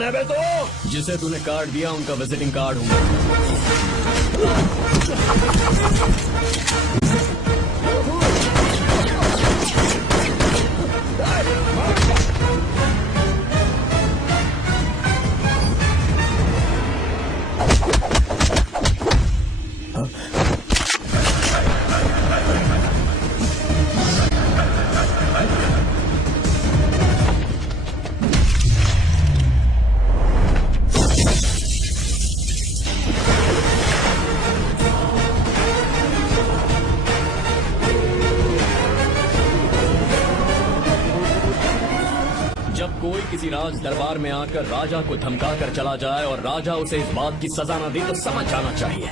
है बे तो? जिसे तूने कार्ड दिया उनका विजिटिंग कार्ड हूँ। जब कोई किसी राज दरबार में आकर राजा को धमका कर चला जाए और राजा उसे इस बात की सजा न दे तो समझ जाना चाहिए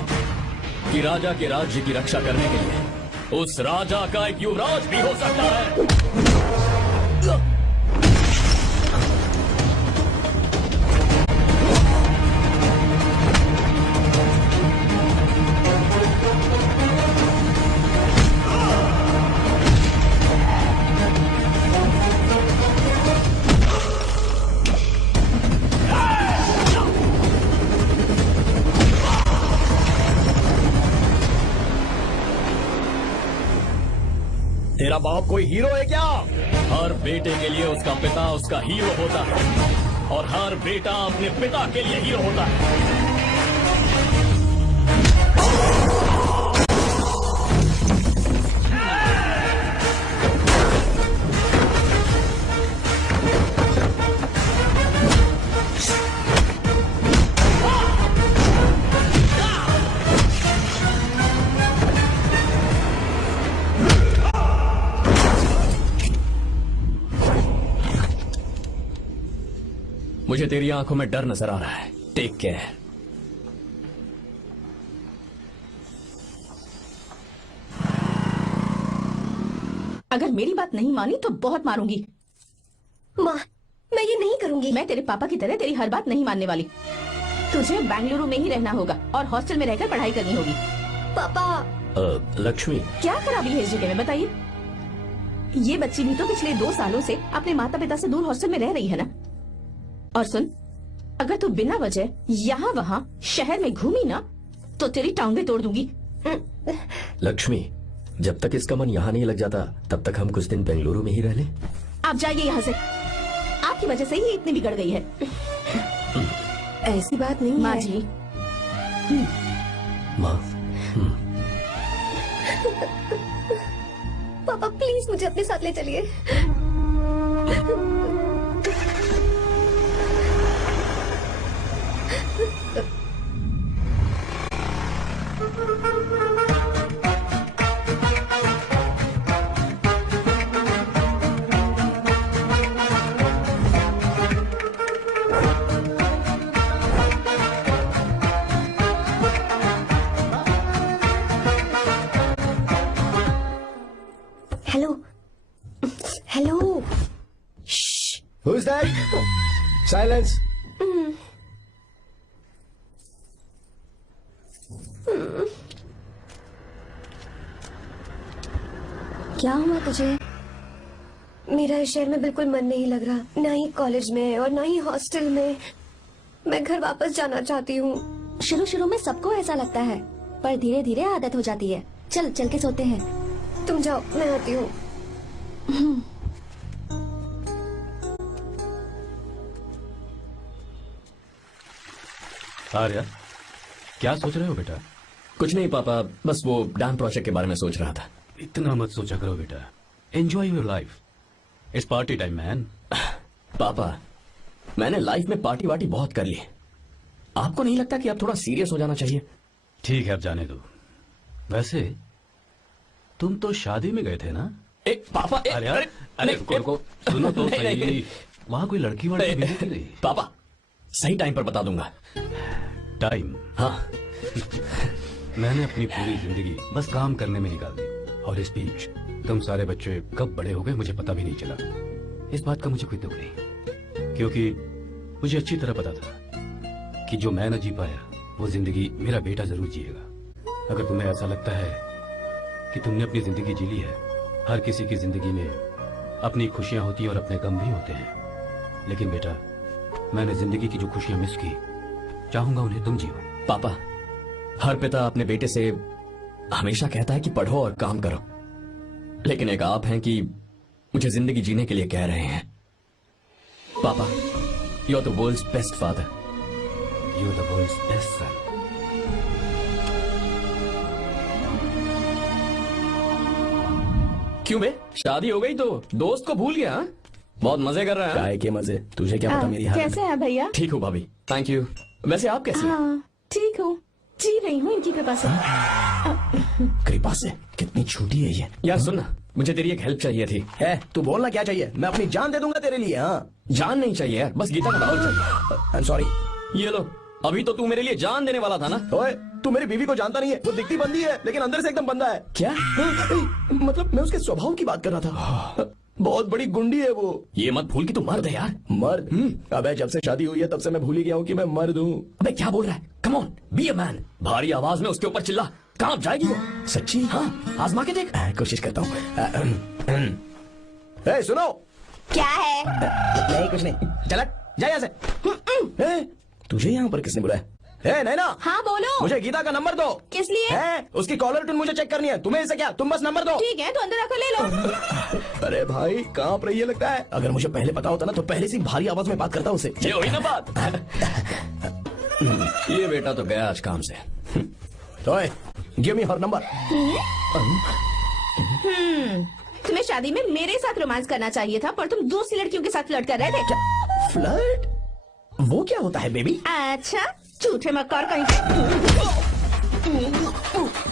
कि राजा के राज्य की रक्षा करने के लिए उस राजा का एक युवराज भी हो सकता है। तेरा बाप कोई हीरो है क्या? हर बेटे के लिए उसका पिता उसका हीरो होता है और हर बेटा अपने पिता के लिए हीरो होता है। मुझे तेरी आंखों में डर नजर आ रहा है। Take care. अगर मेरी बात नहीं मानी तो बहुत मारूंगी। माँ, मैं ये नहीं करूंगी। मैं तेरे पापा की तरह तेरी हर बात नहीं मानने वाली। तुझे बेंगलुरु में ही रहना होगा और हॉस्टल में रहकर पढ़ाई करनी होगी। पापा। लक्ष्मी, क्या खराबी है इस जगह में बताइए? ये बच्ची भी तो पिछले 2 सालों से अपने माता पिता से दूर हॉस्टल में रह रही है ना। और सुन, अगर तू बिना वजह यहाँ वहाँ शहर में घूमी ना तो तेरी टांगे तोड़ दूंगी। लक्ष्मी, जब तक इसका मन यहाँ नहीं लग जाता तब तक हम कुछ दिन बेंगलुरु में ही रह लें। आप जाइए यहाँ से। आपकी वजह से ही इतनी बिगड़ गई है। ऐसी बात नहीं माँ है। जी। माँ। पापा प्लीज मुझे अपने साथ ले चलिए। Hello hello. Who's that? Silence. क्या हुआ तुझे? मेरा इस शहर में बिल्कुल मन नहीं लग रहा, ना ही कॉलेज में और ना ही हॉस्टल में। मैं घर वापस जाना चाहती हूँ। शुरू शुरू में सबको ऐसा लगता है, पर धीरे धीरे आदत हो जाती है। चल चल के सोते हैं। तुम जाओ, मैं आती हूँ। आर्या, क्या सोच रहे हो बेटा? कुछ नहीं पापा, बस वो डैम प्रोजेक्ट के बारे में सोच रहा था। इतना मत सोचा करो बेटा। Enjoy your life. It's party time man. पापा, मैंने लाइफ में पार्टी वार्टी बहुत कर ली। आपको नहीं लगता कि अब थोड़ा सीरियस हो जाना चाहिए? ठीक है, अब जाने दो। वैसे तुम तो शादी में गए थे ना? पापा, अरे रुको, सुनो तो सही। वहाँ कोई लड़की वड़की मिली थी नहीं? पापा, सही टाइम पर बता दूंगा। टाइम? हाँ। मैंने अपनी पूरी जिंदगी बस काम करने में निकाल दी, और इस बीच तुम सारे बच्चे कब बड़े हो गए मुझे पता भी नहीं चला। इस बात का मुझे कोई दुख नहीं, क्योंकि मुझे अच्छी तरह पता था कि जो मैं न जी पाया वो जिंदगी मेरा बेटा जरूर जिएगा। अगर तुम्हें ऐसा लगता है कि तुमने अपनी जिंदगी जी ली है, हर किसी की जिंदगी में अपनी खुशियां होती हैं और अपने गम भी होते हैं, लेकिन बेटा मैंने जिंदगी की जो खुशियां मिस की, चाहूंगा उन्हें तुम जियो। पापा, हर पिता अपने बेटे से हमेशा कहता है कि पढ़ो और काम करो, लेकिन एक आप हैं कि मुझे जिंदगी जीने के लिए कह रहे हैं। पापा, you are the world's best father. You are the world's best son. क्यों बे, शादी हो गई तो दोस्त को भूल गया? हाँ? बहुत मजे कर रहा है। काय के मजे, तुझे क्या पता मेरी हालत। कैसे हैं भैया? ठीक हूँ भाभी, थैंक यू। वैसे आप कैसी हैं? हाँ ठीक हूँ, जी रही हूँ इनकी कृपा से। कृपा से? कितनी छोटी है ये। यार सुन ना, मुझे तेरी एक हेल्प चाहिए थी। है तू बोलना क्या चाहिए, मैं अपनी जान दे दूंगा तेरे लिए। हाँ जान नहीं चाहिए यार, बस गीता का डॉल चाहिए। I am sorry. ये लो, अभी तो तू मेरे लिए जान देने वाला था ना। ओए, तू मेरी बीवी को जानता नहीं है, वो दिखती बंदी है लेकिन अंदर से एकदम बंदा है। क्या? मतलब मैं उसके स्वभाव की बात कर रहा था। बहुत बड़ी गुंडी है वो। ये मत भूल कि तू मर्द है यार। मर्द? अबे जब से शादी हुई है तब से मैं भूल ही गया हूँ कि मैं मर्द हूँ। अबे क्या बोल रहा है? Come on, be a man. भारी आवाज में उसके ऊपर चिल्ला, कहाँ जाएगी वो? सच्ची? हाँ, आजमा के देख। कोशिश करता हूँ। ए, सुनो। क्या है? नहीं कुछ नहीं, चल जा यहाँ से। तुझे यहाँ पर किसने बुलाया? नैना, हाँ बोलो। मुझे गीता का नंबर दो। किस लिए? उसकी कॉलर ट्यून मुझे चेक करनी है। तुम्हें इसे क्या, तुम बस नंबर दो। ठीक है तो अंदर आकर ले लो। अरे भाई कांप रही है लगता है। अगर मुझे पहले पता होता ना तो पहले से भारी आवाज में बात करता उसे। ये हुई ना बात। ये बेटा तो गया आज काम से। तो गिव मी हर नंबर। तुम्हें शादी में मेरे साथ रोमांस करना चाहिए था, पर तुम दूसरी लड़कियों के साथ फ्लर्ट कर रहे थे। फ्लर्ट? वो क्या होता है बेबी? अच्छा, झूठे मक्कार कहीं के।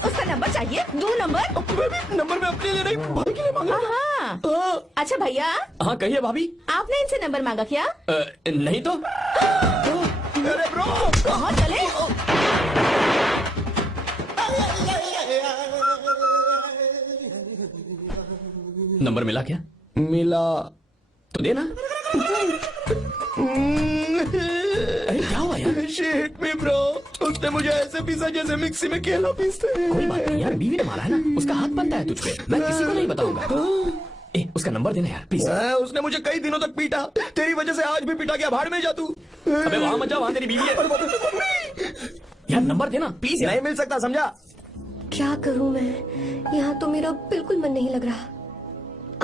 उसका नंबर चाहिए? दो नंबर। नंबर में अपने लिए नहीं, भाई के लिए मांगा। हाँ। अच्छा भैया। हाँ कहिए भाभी। आपने इनसे नंबर मांगा क्या? नहीं तो। अरे ब्रो, कहाँ चले? नंबर मिला क्या? मिला तो देना। अरे क्या हुआ यार? शिट मी ब्रो, उसने मुझे ऐसे पीसा जैसे मिक्सी में केला पीसते हैं। कोई बात नहीं यार, बीवी ने मारा है ना, उसका हाथ बनता है तुझ पे। मैं किसी को नहीं बताऊंगा। उसका नंबर देना यार प्लीज। उसने मुझे कई दिनों तक पीटा, तेरी वजह से आज भी पीटा गया। भाड़ में जा तू। अबे वहां मत जा, वहां तेरी बीवी है। यार नंबर देना प्लीज। नहीं मिल सकता, समझा? क्या करूं मैं, यहाँ तो मेरा बिल्कुल मन नहीं लग रहा।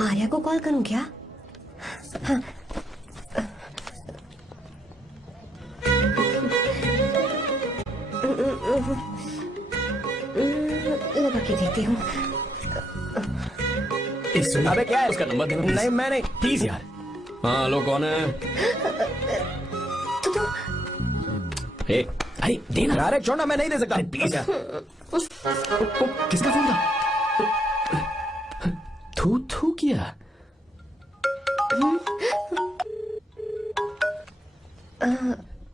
आर्या को कॉल करूं क्या? हाँ। लगा के देती हूँ। अबे क्या है? उसका नंबर देना नहीं मैं नहीं। प्लीज यार। हाँ लो, कौन है? तो अरे देना। डायरेक्ट छोड़ना, मैं नहीं दे सकता। प्लीज यार। किसका फोन था? थू थू किया।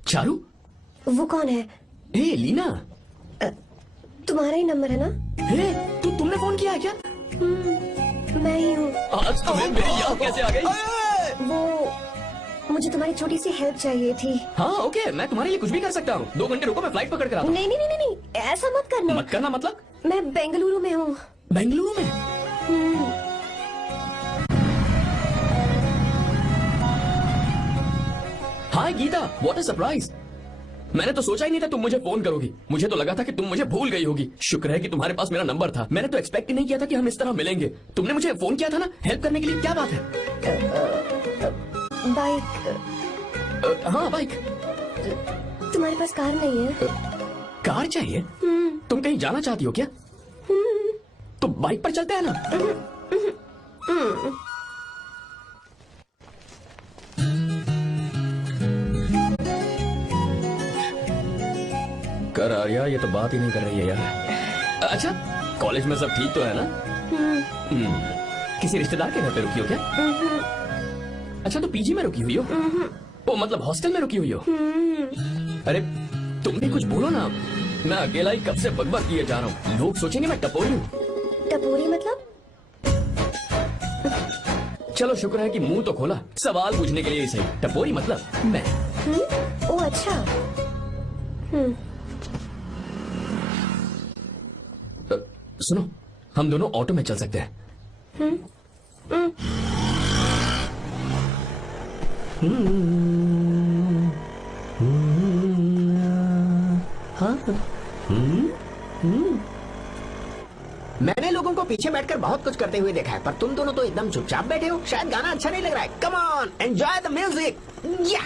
चारू? वो कौन है? लीना। तुम्हारा ही नंबर है ना? तुमने फोन किया है क्या? मैं ही हूँ। आज तुम्हें मेरी याद कैसे आ गई? वो मुझे तुम्हारी छोटी सी हेल्प चाहिए थी। हाँ ओके, मैं तुम्हारे लिए कुछ भी कर सकता हूँ। 2 घंटे रुको, मैं फ्लाइट पकड़ कर आता हूँ। नहीं नहीं नहीं नहीं, ऐसा मत करना। मत करना मतलब? मैं बेंगलुरु में हूँ। बेंगलुरु में? हाय गीता, व्हाट अ सरप्राइज। मैंने तो सोचा ही नहीं था तुम मुझे फोन करोगी। मुझे तो लगा था कि तुम मुझे भूल गई होगी। शुक्र है कि तुम्हारे पास मेरा नंबर था। मैंने तो एक्सपेक्ट ही नहीं किया था कि हम इस तरह मिलेंगे। तुमने मुझे फोन किया था ना हेल्प करने के लिए, क्या बात है? बाइक। हाँ बाइक। तुम्हारे पास कार नहीं है? कार चाहिए? तुम कहीं जाना चाहती हो क्या? तो बाइक पर चलते हैं ना। कर आर्या, ये तो बात ही नहीं कर रही है यार। अच्छा, कॉलेज में सब ठीक तो है ना? किसी रिश्तेदार के घर पे रुकी हो क्या? अच्छा, तो पीजी में रुकी हुई हो? ओ मतलब हॉस्टल में रुकी हुई हो? अरे तुम भी कुछ बोलो ना, मैं अकेला ही कब से बकबक किए जा रहा हूँ। लोग सोचेंगे मैं टपोरी हूँ। टपोरी मतलब? चलो शुक्र है कि मुंह तो खोला, सवाल पूछने के लिए ही सही। टपोरी मतलब मैं। ओ अच्छा। सुनो, हम दोनों ऑटो में चल सकते हैं। मैंने लोगों को पीछे बैठकर बहुत कुछ करते हुए देखा है, पर तुम दोनों तो एकदम चुपचाप बैठे हो। शायद गाना अच्छा नहीं लग रहा है। Come on, enjoy the music. या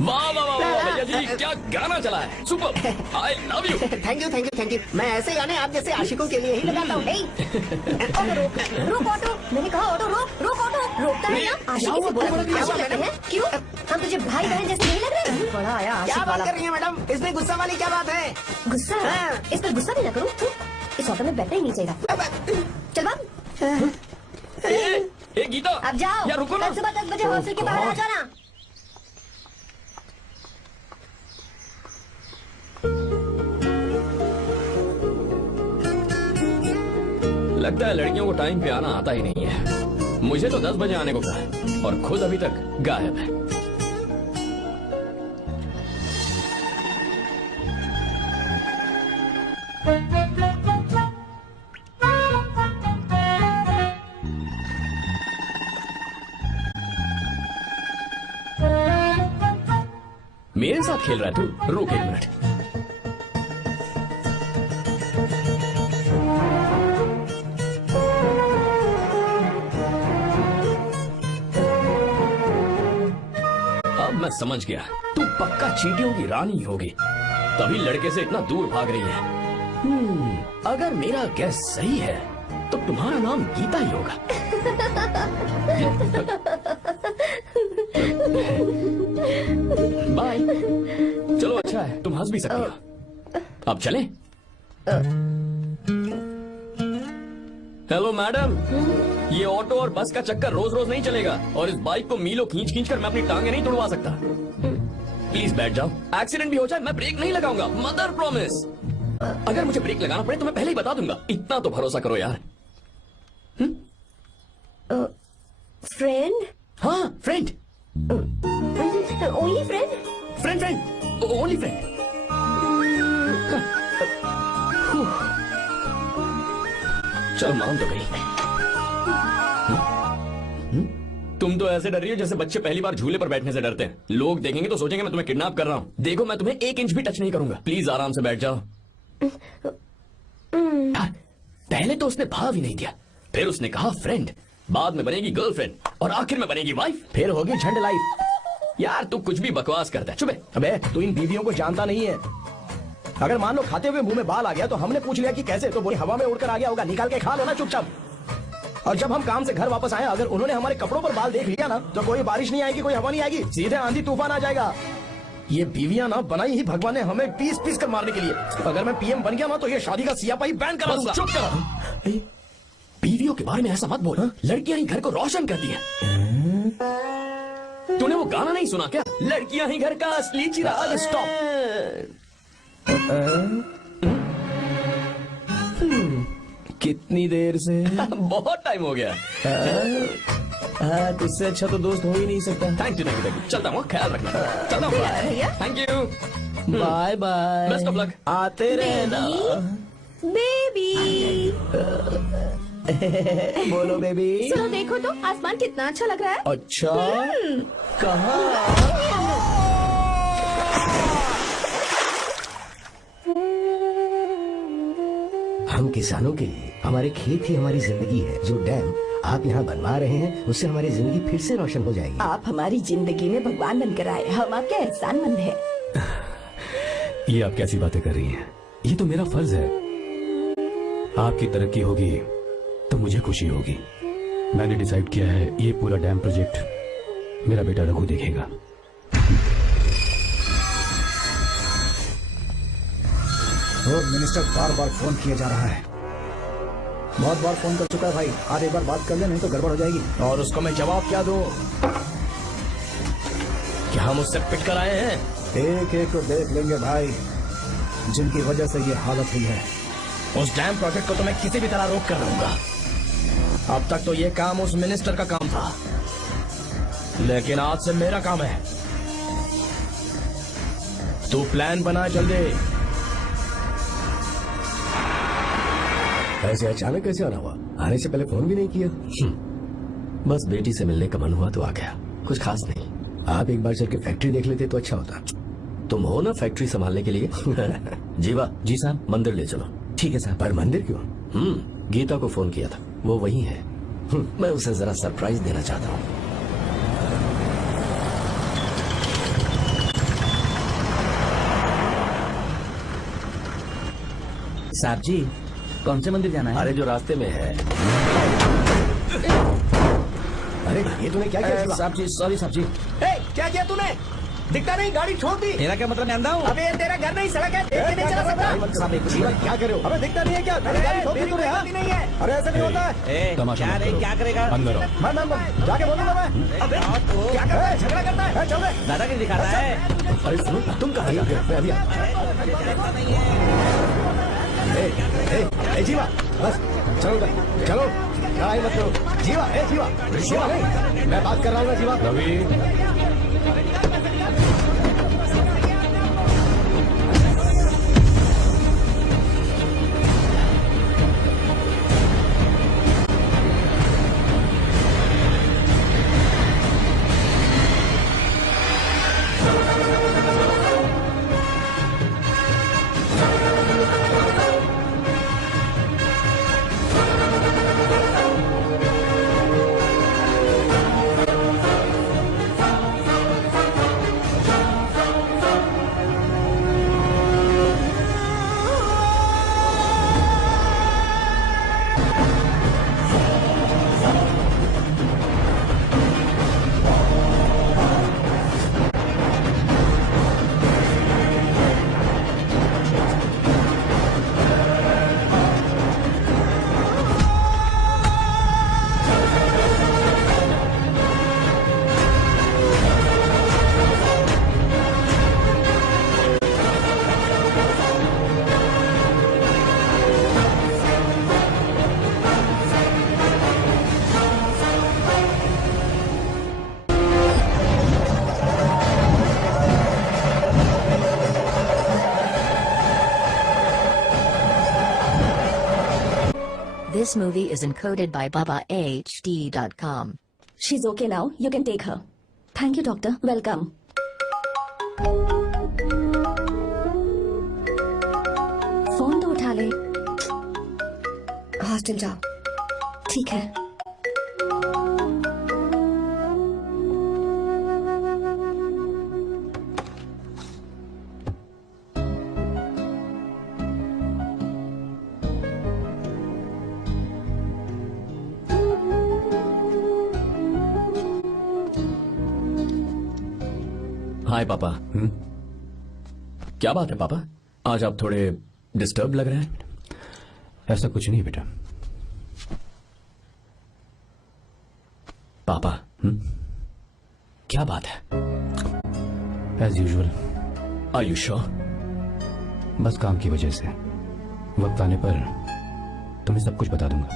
वाह वाह वाह वाह, भैया जी क्या गाना चला है, super, I love you. Thank you thank you thank you. मैं ऐसे गाने आप जैसे आशिकों के लिए ही लगाता हूँ। ऑटो रोक, रोक ऑटो, मैंने कहा ऑटो रोक, रोक ऑटो, रोकता है ना। आशिकी से बोला क्या लगते हैं? क्यों? हम तुझे भाई बहन जैसे नहीं लग रहे? बड़ा आया क्या आशिक बात वाला। कर रही है मैडम? इसमें गुस्सा वाली क्या बात है? गुस्सा? इस पर गुस्सा भी ना करो। इस ऑटो में बैठना ही नहीं चाहिए। चल बाप। ए गीता, अब जाओ। यार रुको ना। कल सुबह 10 बजे हॉस्टल के बाहर आ जाना। लगता है लड़कियों को टाइम पे आना आता ही नहीं है। मुझे तो 10 बजे आने को कहा और खुद अभी तक गायब है। मेरे साथ खेल रहा है तू? रुक एक मिनट। अब मैं समझ गया, तू पक्का चींटियों की रानी होगी, तभी लड़के से इतना दूर भाग रही है। अगर मेरा गैस सही है तो तुम्हारा नाम गीता ही होगा। बाय। चलो अच्छा है, तुम हंस भी सकती हो। अब चलें? हेलो मैडम, ये ऑटो और बस का चक्कर रोज रोज नहीं चलेगा और इस बाइक को मीलों खींच खींच कर मैं अपनी टांगे नहीं तुड़वा सकता। प्लीज बैठ जाओ, एक्सीडेंट भी हो जाए मैं ब्रेक नहीं लगाऊंगा, मदर प्रॉमिस। अगर मुझे ब्रेक लगाना पड़े तो मैं पहले ही बता दूंगा, इतना तो भरोसा करो यार। फ्रेंड? हाँ friend. Only friend? Friend friend, only friend. चलो मान तो गई। तुम तो ऐसे डर रही हो जैसे बच्चे पहली बार झूले पर बैठने से डरते हैं। लोग देखेंगे तो सोचेंगे मैं तुम्हें किडनैप कर रहा हूँ। देखो मैं तुम्हें 1 इंच भी टच नहीं करूंगा, प्लीज आराम से बैठ जाओ। यार पहले तो उसने भाव ही नहीं दिया, फिर उसने कहा फ्रेंड, बाद में बनेगी गर्लफ्रेंड और आखिर में बनेगी वाइफ, फिर होगी झंड लाइफ। यार तू कुछ भी बकवास करता है, चुप है। अबे तू इन बीवियों को जानता नहीं है। अगर मान लो खाते हुए मुंह में बाल आ गया तो हमने पूछ लिया कि कैसे, तो बोली हवा में उड़कर आ गया होगा, निकाल के खा लो ना चुपचाप। और जब हम काम से घर वापस आए, अगर उन्होंने हमारे कपड़ों पर बाल देख लिया ना, तो कोई बारिश नहीं आएगी, कोई हवा नहीं आएगी, सीधे आंधी तूफान आ जाएगा। ये बीवियां ना बनाई ही भगवान ने हमें पीस पीस कर मारने के लिए। अगर मैं पीएम बन गया ना तो ये शादी का सियापाही बैन करा दूंगा। चुप करो। बीवियों के बारे में ऐसा मत बोल, लड़कियां ही घर को रोशन करती हैं। तूने वो गाना नहीं सुना क्या, लड़कियां ही घर का असली चिराग। स्टॉप। कितनी देर से? बहुत टाइम हो गया। तुझसे अच्छा तो दोस्त हो ही नहीं सकता। Thank you thank you. चलता हूँ, ख्याल रखना। चलता हूँ, thank you, bye bye, best of luck. आते रहना बेबी। बोलो बेबी। चलो देखो तो आसमान कितना अच्छा लग रहा है। अच्छा कहाँ? हम किसानों के लिए हमारे खेत ही हमारी जिंदगी है। जो डैम आप यहाँ बनवा रहे हैं उससे हमारी जिंदगी फिर से रोशन हो जाएगी। आप हमारी जिंदगी में भगवान बनकर आए, हम आपके एहसानमंद हैं। ये आप कैसी बातें कर रही हैं? ये तो मेरा फर्ज है। आपकी तरक्की होगी तो मुझे खुशी होगी। मैंने डिसाइड किया है ये पूरा डैम प्रोजेक्ट मेरा बेटा रघु देखेगा। रोड मिनिस्टर बार बार फोन किया जा रहा है। बहुत बार फोन कर चुका है भाई, आज एक बार बात कर ले, नहीं तो गड़बड़ हो जाएगी। और उसको मैं जवाब क्या दूं? क्या हम उससे पिट कर आए हैं? एक एक को देख लेंगे भाई, जिनकी वजह से ये हालत हुई है। उस डैम प्रोजेक्ट को तो मैं किसी भी तरह रोक कर रहूंगा। अब तक तो ये काम उस मिनिस्टर का काम था, लेकिन आज से मेरा काम है। तू प्लान बना जल्दी। ऐसे अचानक कैसे आना हुआ? आने से पहले फोन भी नहीं किया। बस बेटी से मिलने का मन हुआ तो आ गया, कुछ खास नहीं। आप एक बार चल के फैक्ट्री देख लेते तो अच्छा होता। तुम हो ना फैक्ट्री संभालने के लिए। जीवा जी साहब। मंदिर ले चलो। ठीक है साहब। पर मंदिर क्यों? गीता को फोन किया था, वो वही है। मैं उसे जरा सरप्राइज देना चाहता हूँ। साहब जी, कौन से मंदिर जाना है? अरे जो रास्ते में है। अरे ये तूने क्या किया? शिवा? साहब जी सॉरी साहब जी। क्या किया तूने? दिखता नहीं, गाड़ी छोड़ दी। मेरा क्या मतलब, मैं अंधा हूँ? अबे ये तेरा घर नहीं, सड़क है, देख के नहीं चला सकता। साहब शिवा, क्या कर रहे हो? अबे दिखता नहीं है क्या? गाड़ी छोड़ दी तूने? हाँ? नहीं है। अरे ऐसा नहीं होता है। तमाशा क्या मत नहीं, करो। क्या करेगा? अंदर आओ। मैं जाके बोलूंगा मैं। अबे क्या करता है? झगड़ा करता है? चल रहे। दादागिरी दिखा रहा है। अरे सुनो, तुम कहाँ जा रहे हो? मैं अभी ए जीवा, बस चलो उधर, चलो लड़ाई मत करो। जीवा, जीवा, जीवा नहीं, मैं बात कर रहा हूँ ना Jeeva. Ravi, This movie is encoded by BabaHD.com. She's okay now. You can take her. Thank you, doctor. Welcome. Phone तो उठा ले। हॉस्टल जाओ। ठीक है। हाय पापा। क्या बात है पापा, आज आप थोड़े डिस्टर्ब लग रहे हैं। ऐसा कुछ नहीं बेटा। पापा क्या बात है? As usual. Are you sure? बस काम की वजह से। वक्त आने पर तुम्हें सब कुछ बता दूंगा।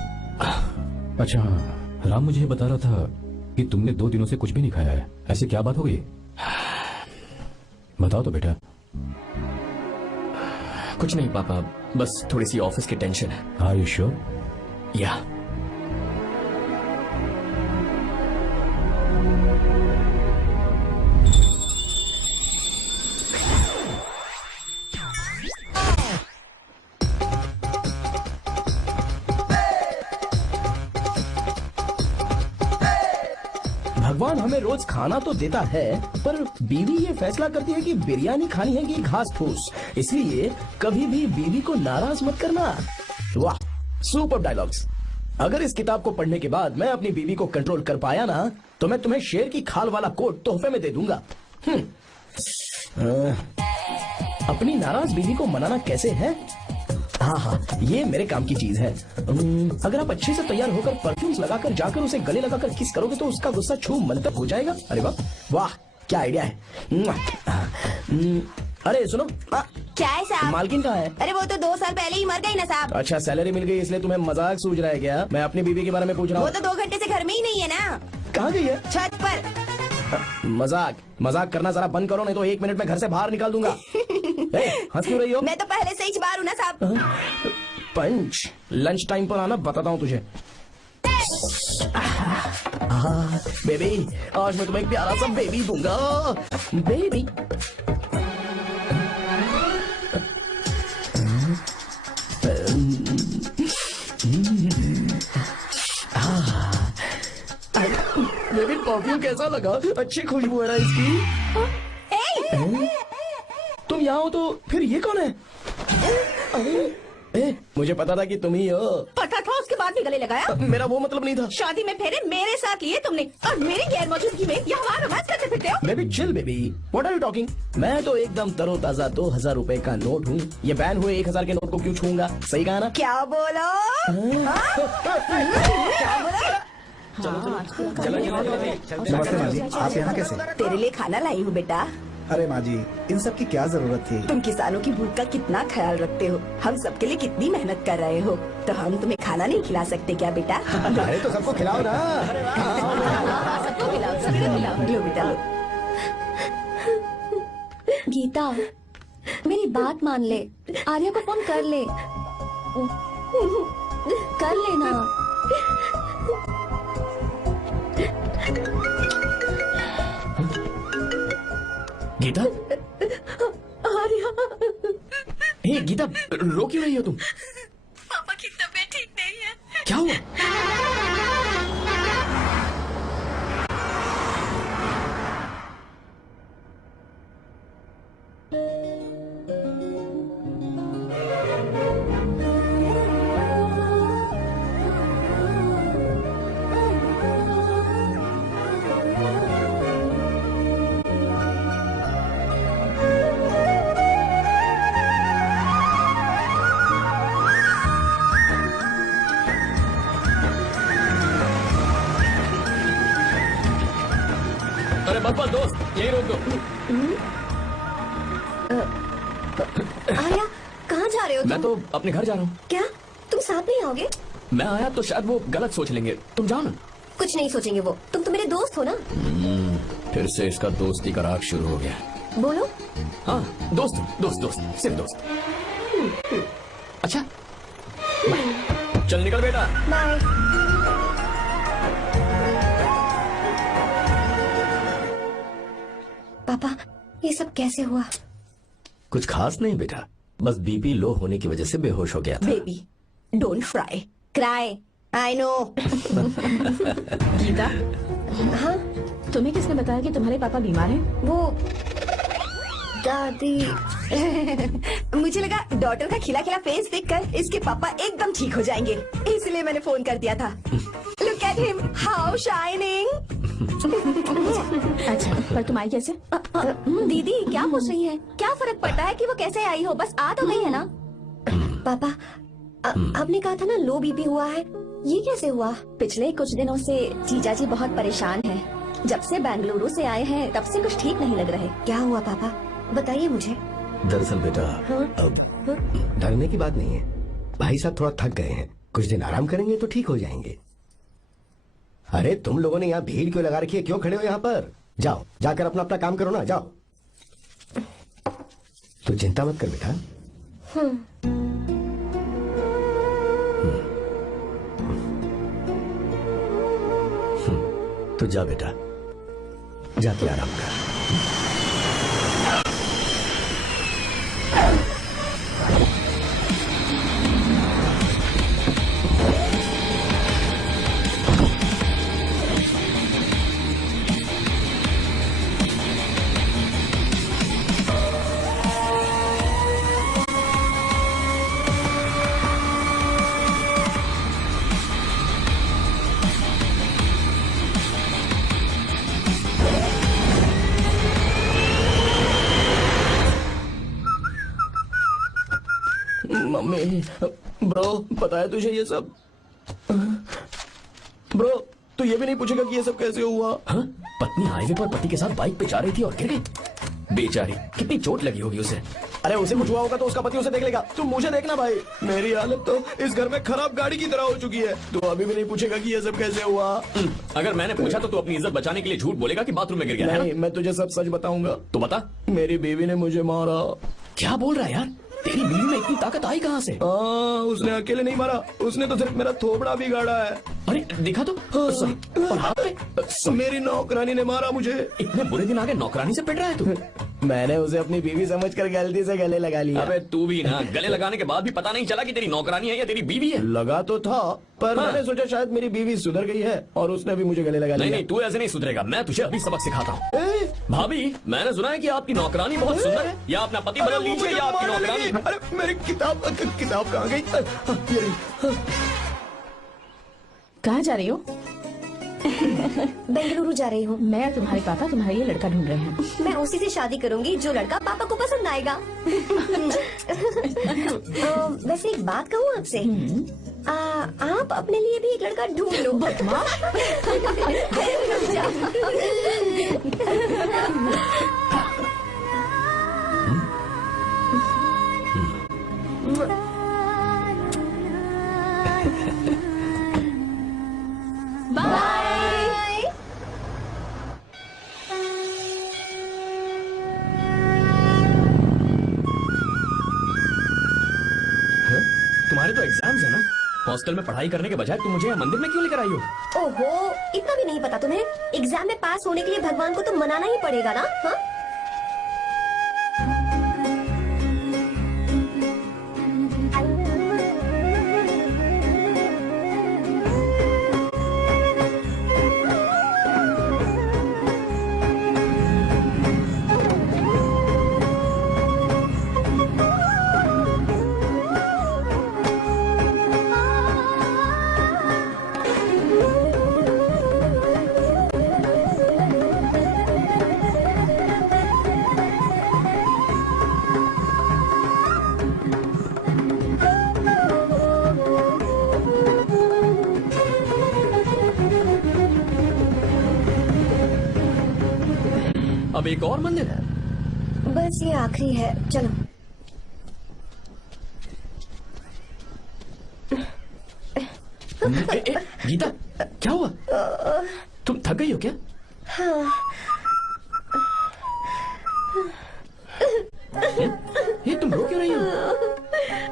अच्छा हाँ, राम मुझे बता रहा था कि तुमने 2 दिनों से कुछ भी नहीं खाया है। ऐसे क्या बात हो गई? बताओ तो बेटा। कुछ नहीं पापा, बस थोड़ी सी ऑफिस की टेंशन है। Are you sure? या भगवान हमें रोज खाना तो देता है, पर बीवी ये फैसला करती है कि बिरयानी खानी है कि घास फूस। इसलिए कभी भी बीवी को नाराज मत करना। वाह, सुपर डायलॉग्स। अगर इस किताब को पढ़ने के बाद मैं अपनी बीवी को कंट्रोल कर पाया ना, तो मैं तुम्हें शेर की खाल वाला कोट तोहफे में दे दूंगा। अपनी नाराज बीवी को मनाना कैसे है? हाँ, ये मेरे काम की चीज है। अगर आप अच्छे से तैयार होकर परफ्यूम्स लगाकर जाकर उसे गले लगाकर किस करोगे तो उसका गुस्सा छू मंतर हो जाएगा। अरे वाह वाह, क्या आइडिया है। अरे सुनो, क्या है साहब? मालकिन कहाँ है? अरे वो तो 2 साल पहले ही मर गई ना साहब। अच्छा, सैलरी मिल गई इसलिए तुम्हें मजाक सूझ रहा है क्या? मैं अपनी बीवी के बारे में पूछ रहा वो हूँ। तो 2 घंटे से घर में ही नहीं है ना। कहाँ गई है? छत पर। मजाक करना जरा बंद करो, नहीं तो 1 मिनट में घर से बाहर निकाल दूंगा। हंस क्यों रही हो? मैं तो पहले से ही चबार हूँ ना साहब। पंच, लंच टाइम पर आना, बताता हूँ तुझे। बेबी, आज मैं तुम्हें एक प्यारा सा बेबी दूंगा। बेबी। बेबी, परफ्यूम कैसा लगा? अच्छी खुशबू है ना इसकी। तुम यहाँ हो तो फिर ये कौन है? मुझे पता था कि तुम ही हो। पता था, उसके बाद भी गले लगाया। मेरा वो मतलब नहीं था। शादी में फेरे मेरे साथ लिए तुमने और मेरी गैर मौजूदगी में यहाँ रोमांस करते फिरते हो। Baby chill baby, what are you talking? मैं तो एकदम तरोताजा 2000 रुपए का नोट हूँ। ये बैन हुए 1000 के नोट को क्यों छूऊंगा? सही कहा ना? क्या बोलो? क्या बोलो? नमस्ते माँ जी, आप यहाँ कैसे? तेरे लिए खाना लाई हूँ बेटा। अरे माँ जी, इन सब की क्या जरूरत थी? तुम किसानों की भूख का कितना ख्याल रखते हो, हम सबके लिए कितनी मेहनत कर रहे हो, तो हम तुम्हें खाना नहीं खिला सकते क्या बेटा? अरे तो सबको खिलाओ ना। सबको खिलाओ, सबको खिलाओ। लो बेटा लो। गीता, मेरी बात मान ले, आर्या को फोन कर ले, कर लेना। गीता, आर्या, हे गीता, रो क्यों रही हो तुम? पापा की तबीयत ठीक नहीं है। क्या हुआ? अरे बस बस दोस्त, यही रोक दो। आर्या, कहाँ जा रहे हो मैं तुम? तो अपने घर जा रहा हूँ। क्या तुम साथ नहीं आओगे? मैं आया तो शायद वो गलत सोच लेंगे, तुम जाओ ना। कुछ नहीं सोचेंगे वो, तुम तो मेरे दोस्त हो ना। फिर से इसका दोस्ती का राग शुरू हो गया। बोलो। हाँ, दोस्त दोस्त दोस्त, सिर्फ दोस्त। अच्छा, चल निकल बेटा। बाय। पापा, ये सब कैसे हुआ? कुछ खास नहीं बेटा, बस बीपी लो होने की वजह से बेहोश हो गया था। Baby, don't fry, cry, I know. Gita, हाँ, तुम्हें किसने बताया कि तुम्हारे पापा बीमार हैं? वो दादी। मुझे लगा डॉटर का खिला खिला फेस देखकर इसके पापा एकदम ठीक हो जाएंगे, इसलिए मैंने फोन कर दिया था। Look at him, how shining. अच्छा, पर तुम आई कैसे? दीदी क्या पूछ रही है? क्या फर्क पड़ता है कि वो कैसे आई हो, बस आ तो गई है ना। पापा, आपने कहा था ना लो बीपी हुआ है, ये कैसे हुआ? पिछले कुछ दिनों से जीजा जी बहुत परेशान हैं। जब से बेंगलुरु से आए हैं तब से कुछ ठीक नहीं लग रहे। क्या हुआ पापा, बताइए मुझे। दरअसल बेटा, अब डरने की बात नहीं है। भाई साहब थोड़ा थक गए हैं, कुछ दिन आराम करेंगे तो ठीक हो जाएंगे। अरे तुम लोगों ने यहाँ भीड़ क्यों लगा रखी है? क्यों खड़े हो यहाँ पर? जाओ, जाकर अपना अपना काम करो ना, जाओ। तू चिंता मत कर बेटा। तो जा बेटा, जाके आराम कर। मम्मी, ब्रो, पता है तुझे ये सब? ब्रो, तू ये भी नहीं पूछेगा कि ये सब कैसे हुआ? हाँ? पत्नी हाईवे पर पति के साथ बाइक पे जा रही थी और गिर गई। बेचारी, कितनी चोट लगी होगी उसे। अरे उसे कुछ हुआ होगा तो उसका पति उसे देख लेगा, तू मुझे देखना भाई। मेरी हालत तो इस घर में खराब गाड़ी की तरह हो चुकी है। तू अभी भी नहीं पूछेगा कि ये सब कैसे हुआ? अगर मैंने पूछा तो तू अपनी इज्जत बचाने के लिए झूठ बोलेगा कि बाथरूम में गिर गया है नहीं, ना? मैं तुझे सब सच बताऊंगा। तो बता। मेरी बीवी ने मुझे मारा। क्या बोल रहा है यार? तेरी बीवी में इतनी ताकत आई कहाँ से? उसने अकेले नहीं मारा, उसने तो सिर्फ मेरा थोबड़ा बिगाड़ा है। अरे अरे दिखा तो। सॉरी। और हाथ पे? मेरी नौकरानी ने मारा मुझे। इतने बुरे दिन आ गए, नौकरानी से पिट रहा है तू? मैंने उसे अपनी बीवी समझकर गलती से गले लगा लिया। अबे तू भी ना, गले लगाने के बाद भी पता नहीं चला कि तेरी नौकरानी है या तेरी बीवी है। लगा तो था, पर मैंने सोचा शायद मेरी बीवी सुधर गई है और उसने भी मुझे गले लगा लिया। नहीं, तू ऐसे नहीं सुधरेगा, मैं तुझे अभी सबक सिखाता हूँ। भाभी, मैंने सुना है कि आपकी नौकरानी बहुत सुंदर है, या अपना पति बदल लीजिए या आपकी नौकरानी। अरे मेरी किताब कहाँ गई? ये रही। कहाँ जा रही हो? बेंगलुरु जा रही हूँ। मैं और तुम्हारे पापा तुम्हारे लिए लड़का ढूंढ रहे हैं। मैं उसी से शादी करूंगी जो लड़का पापा को पसंद आएगा। वैसे एक बात कहूँ आपसे, आप अपने लिए भी एक लड़का ढूंढ लो। बाय। तुम्हारे तो एग्जाम्स है ना? हॉस्टल में पढ़ाई करने के बजाय तुम मुझे यहाँ मंदिर में क्यों लेकर आई हो? ओहो, इतना भी नहीं पता तुम्हें? एग्जाम में पास होने के लिए भगवान को तो मनाना ही पड़ेगा ना। हाँ? अब एक और मंदिर है? बस ये आखिरी है, चलो। गीता, क्या हुआ? तुम थक गई हो क्या? हाँ। ये तुम रो क्यों रही हो?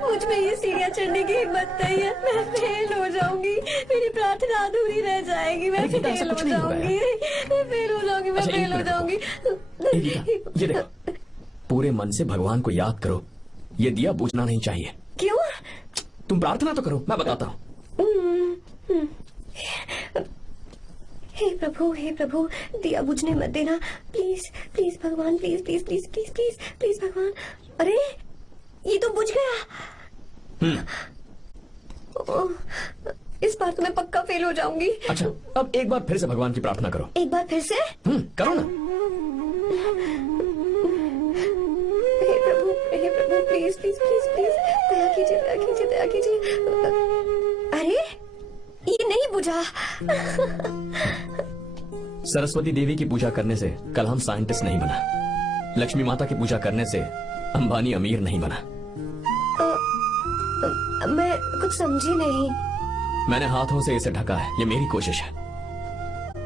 मुझ में ये सीढ़ियाँ चढ़ने की हिम्मत नहीं है। मैं फेल हो जाऊंगी, मेरी प्रार्थना अधूरी रह जाएगी। मैं गीता, ऐसा फेल हो कुछ नहीं होगा जाऊंगी, मैं फेल हो जाऊंगी, मैं अच्छा, फेल हो जाऊंगी। ए गीता, ये देखो, पूरे मन से भगवान को याद करो। ये दिया बुझना नहीं चाहिए। क्यों? तुम प्रार्थना तो करो, मैं बताता हूँ। हे प्रभु, दिया बुझने मत देना, प्लीज प्लीज भगवान, please please please please please please भगवान। अरे ये तो बुझ गया। ओह, इस बार तो मैं पक्का फेल हो जाऊंगी। अच्छा, अब एक बार फिर से भगवान की प्रार्थना करो। एक बार फिर से? करो ना। हे प्रभु प्लीज प्लीज प्लीज प्लीज दया कीजिए, दया कीजिए, दया कीजिए। अरे ये नहीं बुझा। सरस्वती देवी की पूजा करने से कलाम साइंटिस्ट नहीं बना। लक्ष्मी माता की पूजा करने से अंबानी अमीर नहीं बना। मैं कुछ समझी नहीं। मैंने हाथों से इसे ढका है, ये मेरी कोशिश है।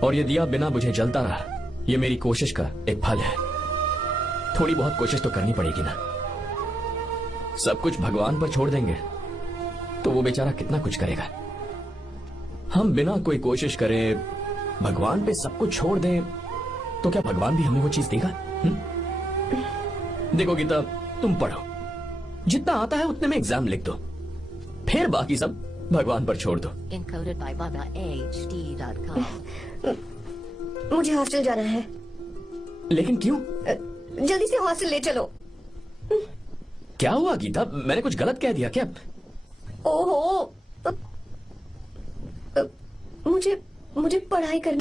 और ये दिया बिना बुझे जलता रहा, ये मेरी कोशिश का एक फल है। थोड़ी बहुत कोशिश तो करनी पड़ेगी ना। सब कुछ भगवान पर छोड़ देंगे तो वो बेचारा कितना कुछ करेगा। हम बिना कोई कोशिश करे भगवान पे सब कुछ छोड़ दें तो क्या भगवान भी हमें वो चीज देगा? देखो गीता, तुम पढ़ो, जितना आता है उतने में एग्जाम लिख दो, फिर बाकी सब भगवान पर छोड़ दो। Encoded by BabaHD.com. मुझे हॉस्टल जाना है। लेकिन क्यों? जल्दी से हॉस्टल ले चलो। क्या हुआ गीता, मैंने कुछ गलत कह दिया क्या? ओहो, मुझे पढ़ाई करनी।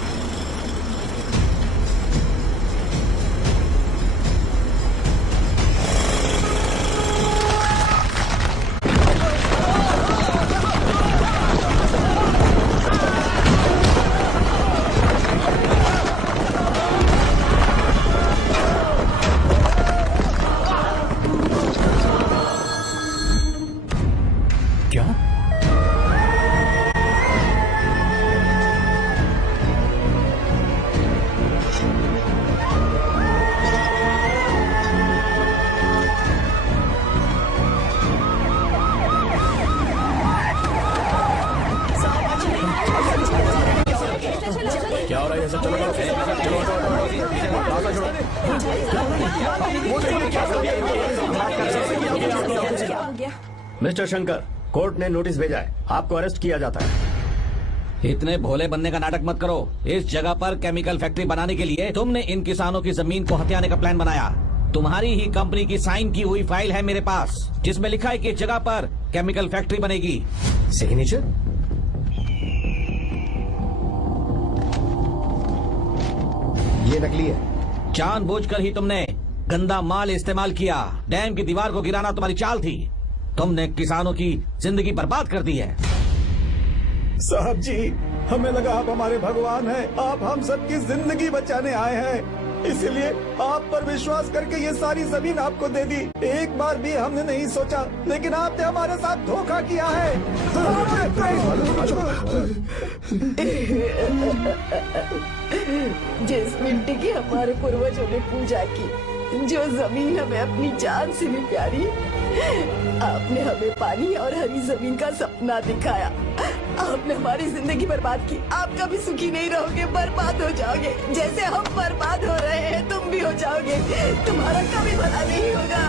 मिस्टर शंकर, कोर्ट ने नोटिस भेजा है, आपको अरेस्ट किया जाता है। इतने भोले बनने का नाटक मत करो। इस जगह पर केमिकल फैक्ट्री बनाने के लिए तुमने इन किसानों की जमीन को हथियाने का प्लान बनाया। तुम्हारी ही कंपनी की साइन की हुई फाइल है मेरे पास, जिसमें लिखा है कि इस जगह पर केमिकल फैक्ट्री बनेगी। सिग्नेचर? ये नकली है। जानबूझकर ही तुमने गंदा माल इस्तेमाल किया। डैम की दीवार को गिराना तुम्हारी चाल थी। तुमने किसानों की जिंदगी बर्बाद कर दी है। साहब जी, हमें लगा आप हमारे भगवान हैं, आप हम सबकी जिंदगी बचाने आए हैं, इसलिए आप पर विश्वास करके ये सारी जमीन आपको दे दी। एक बार भी हमने नहीं सोचा, लेकिन आपने हमारे साथ धोखा किया है। जिस मिट्टी की हमारे पूर्वजों ने पूजा की, जो जमीन हमें अपनी जान से भी प्यारी, आपने हमें पानी और हरी जमीन का सपना दिखाया। आपने हमारी जिंदगी बर्बाद की। आप कभी सुखी नहीं रहोगे, बर्बाद हो जाओगे। जैसे हम बर्बाद हो रहे हैं तुम भी हो जाओगे। तुम्हारा कभी भला नहीं होगा।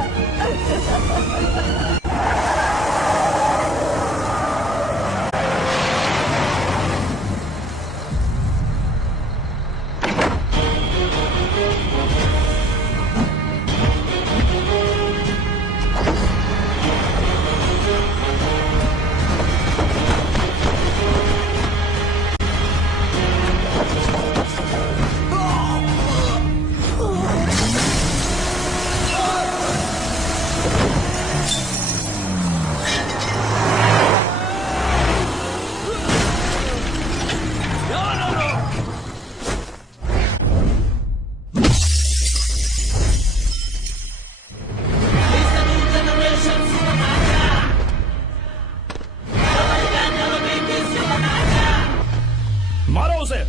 मारो उसे।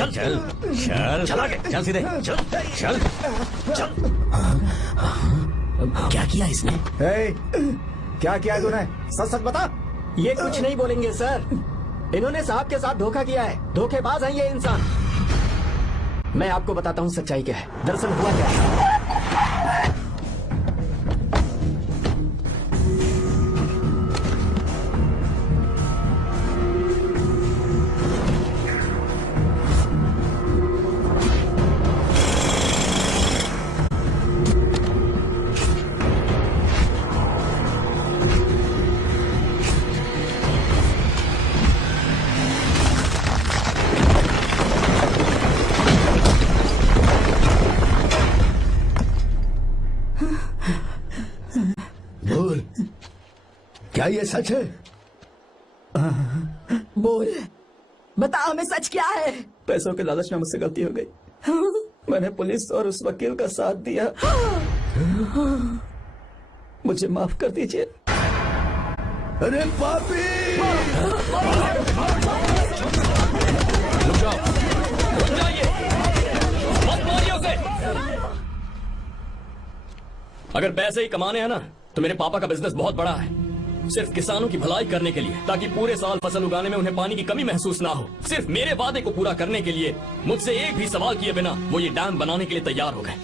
चल चल चल चल आगे, चल सीधे, चल चल चल। क्या किया इसने? क्या किया तूने? सच सच बता। ये कुछ नहीं बोलेंगे सर। इन्होंने साहब के साथ धोखा किया है। धोखेबाज हैं ये इंसान। मैं आपको बताता हूँ सच्चाई क्या है। दरअसल हुआ क्या है, क्या ये सच है? बोल, बता हमें सच क्या है? पैसों के लालच में मुझसे गलती हो गई। मैंने पुलिस और उस वकील का साथ दिया। मुझे माफ कर दीजिए। अरे पापी! रुक जाओ, रुक जाइए, मत मारिए उसे। अगर पैसे ही कमाने हैं ना तो मेरे पापा का बिजनेस बहुत बड़ा है, सिर्फ किसानों की भलाई करने के लिए, ताकि पूरे साल फसल उगाने में उन्हें पानी की कमी महसूस ना हो। सिर्फ मेरे वादे को पूरा करने के लिए मुझसे एक भी सवाल किए बिना वो ये डैम बनाने के लिए तैयार हो गए।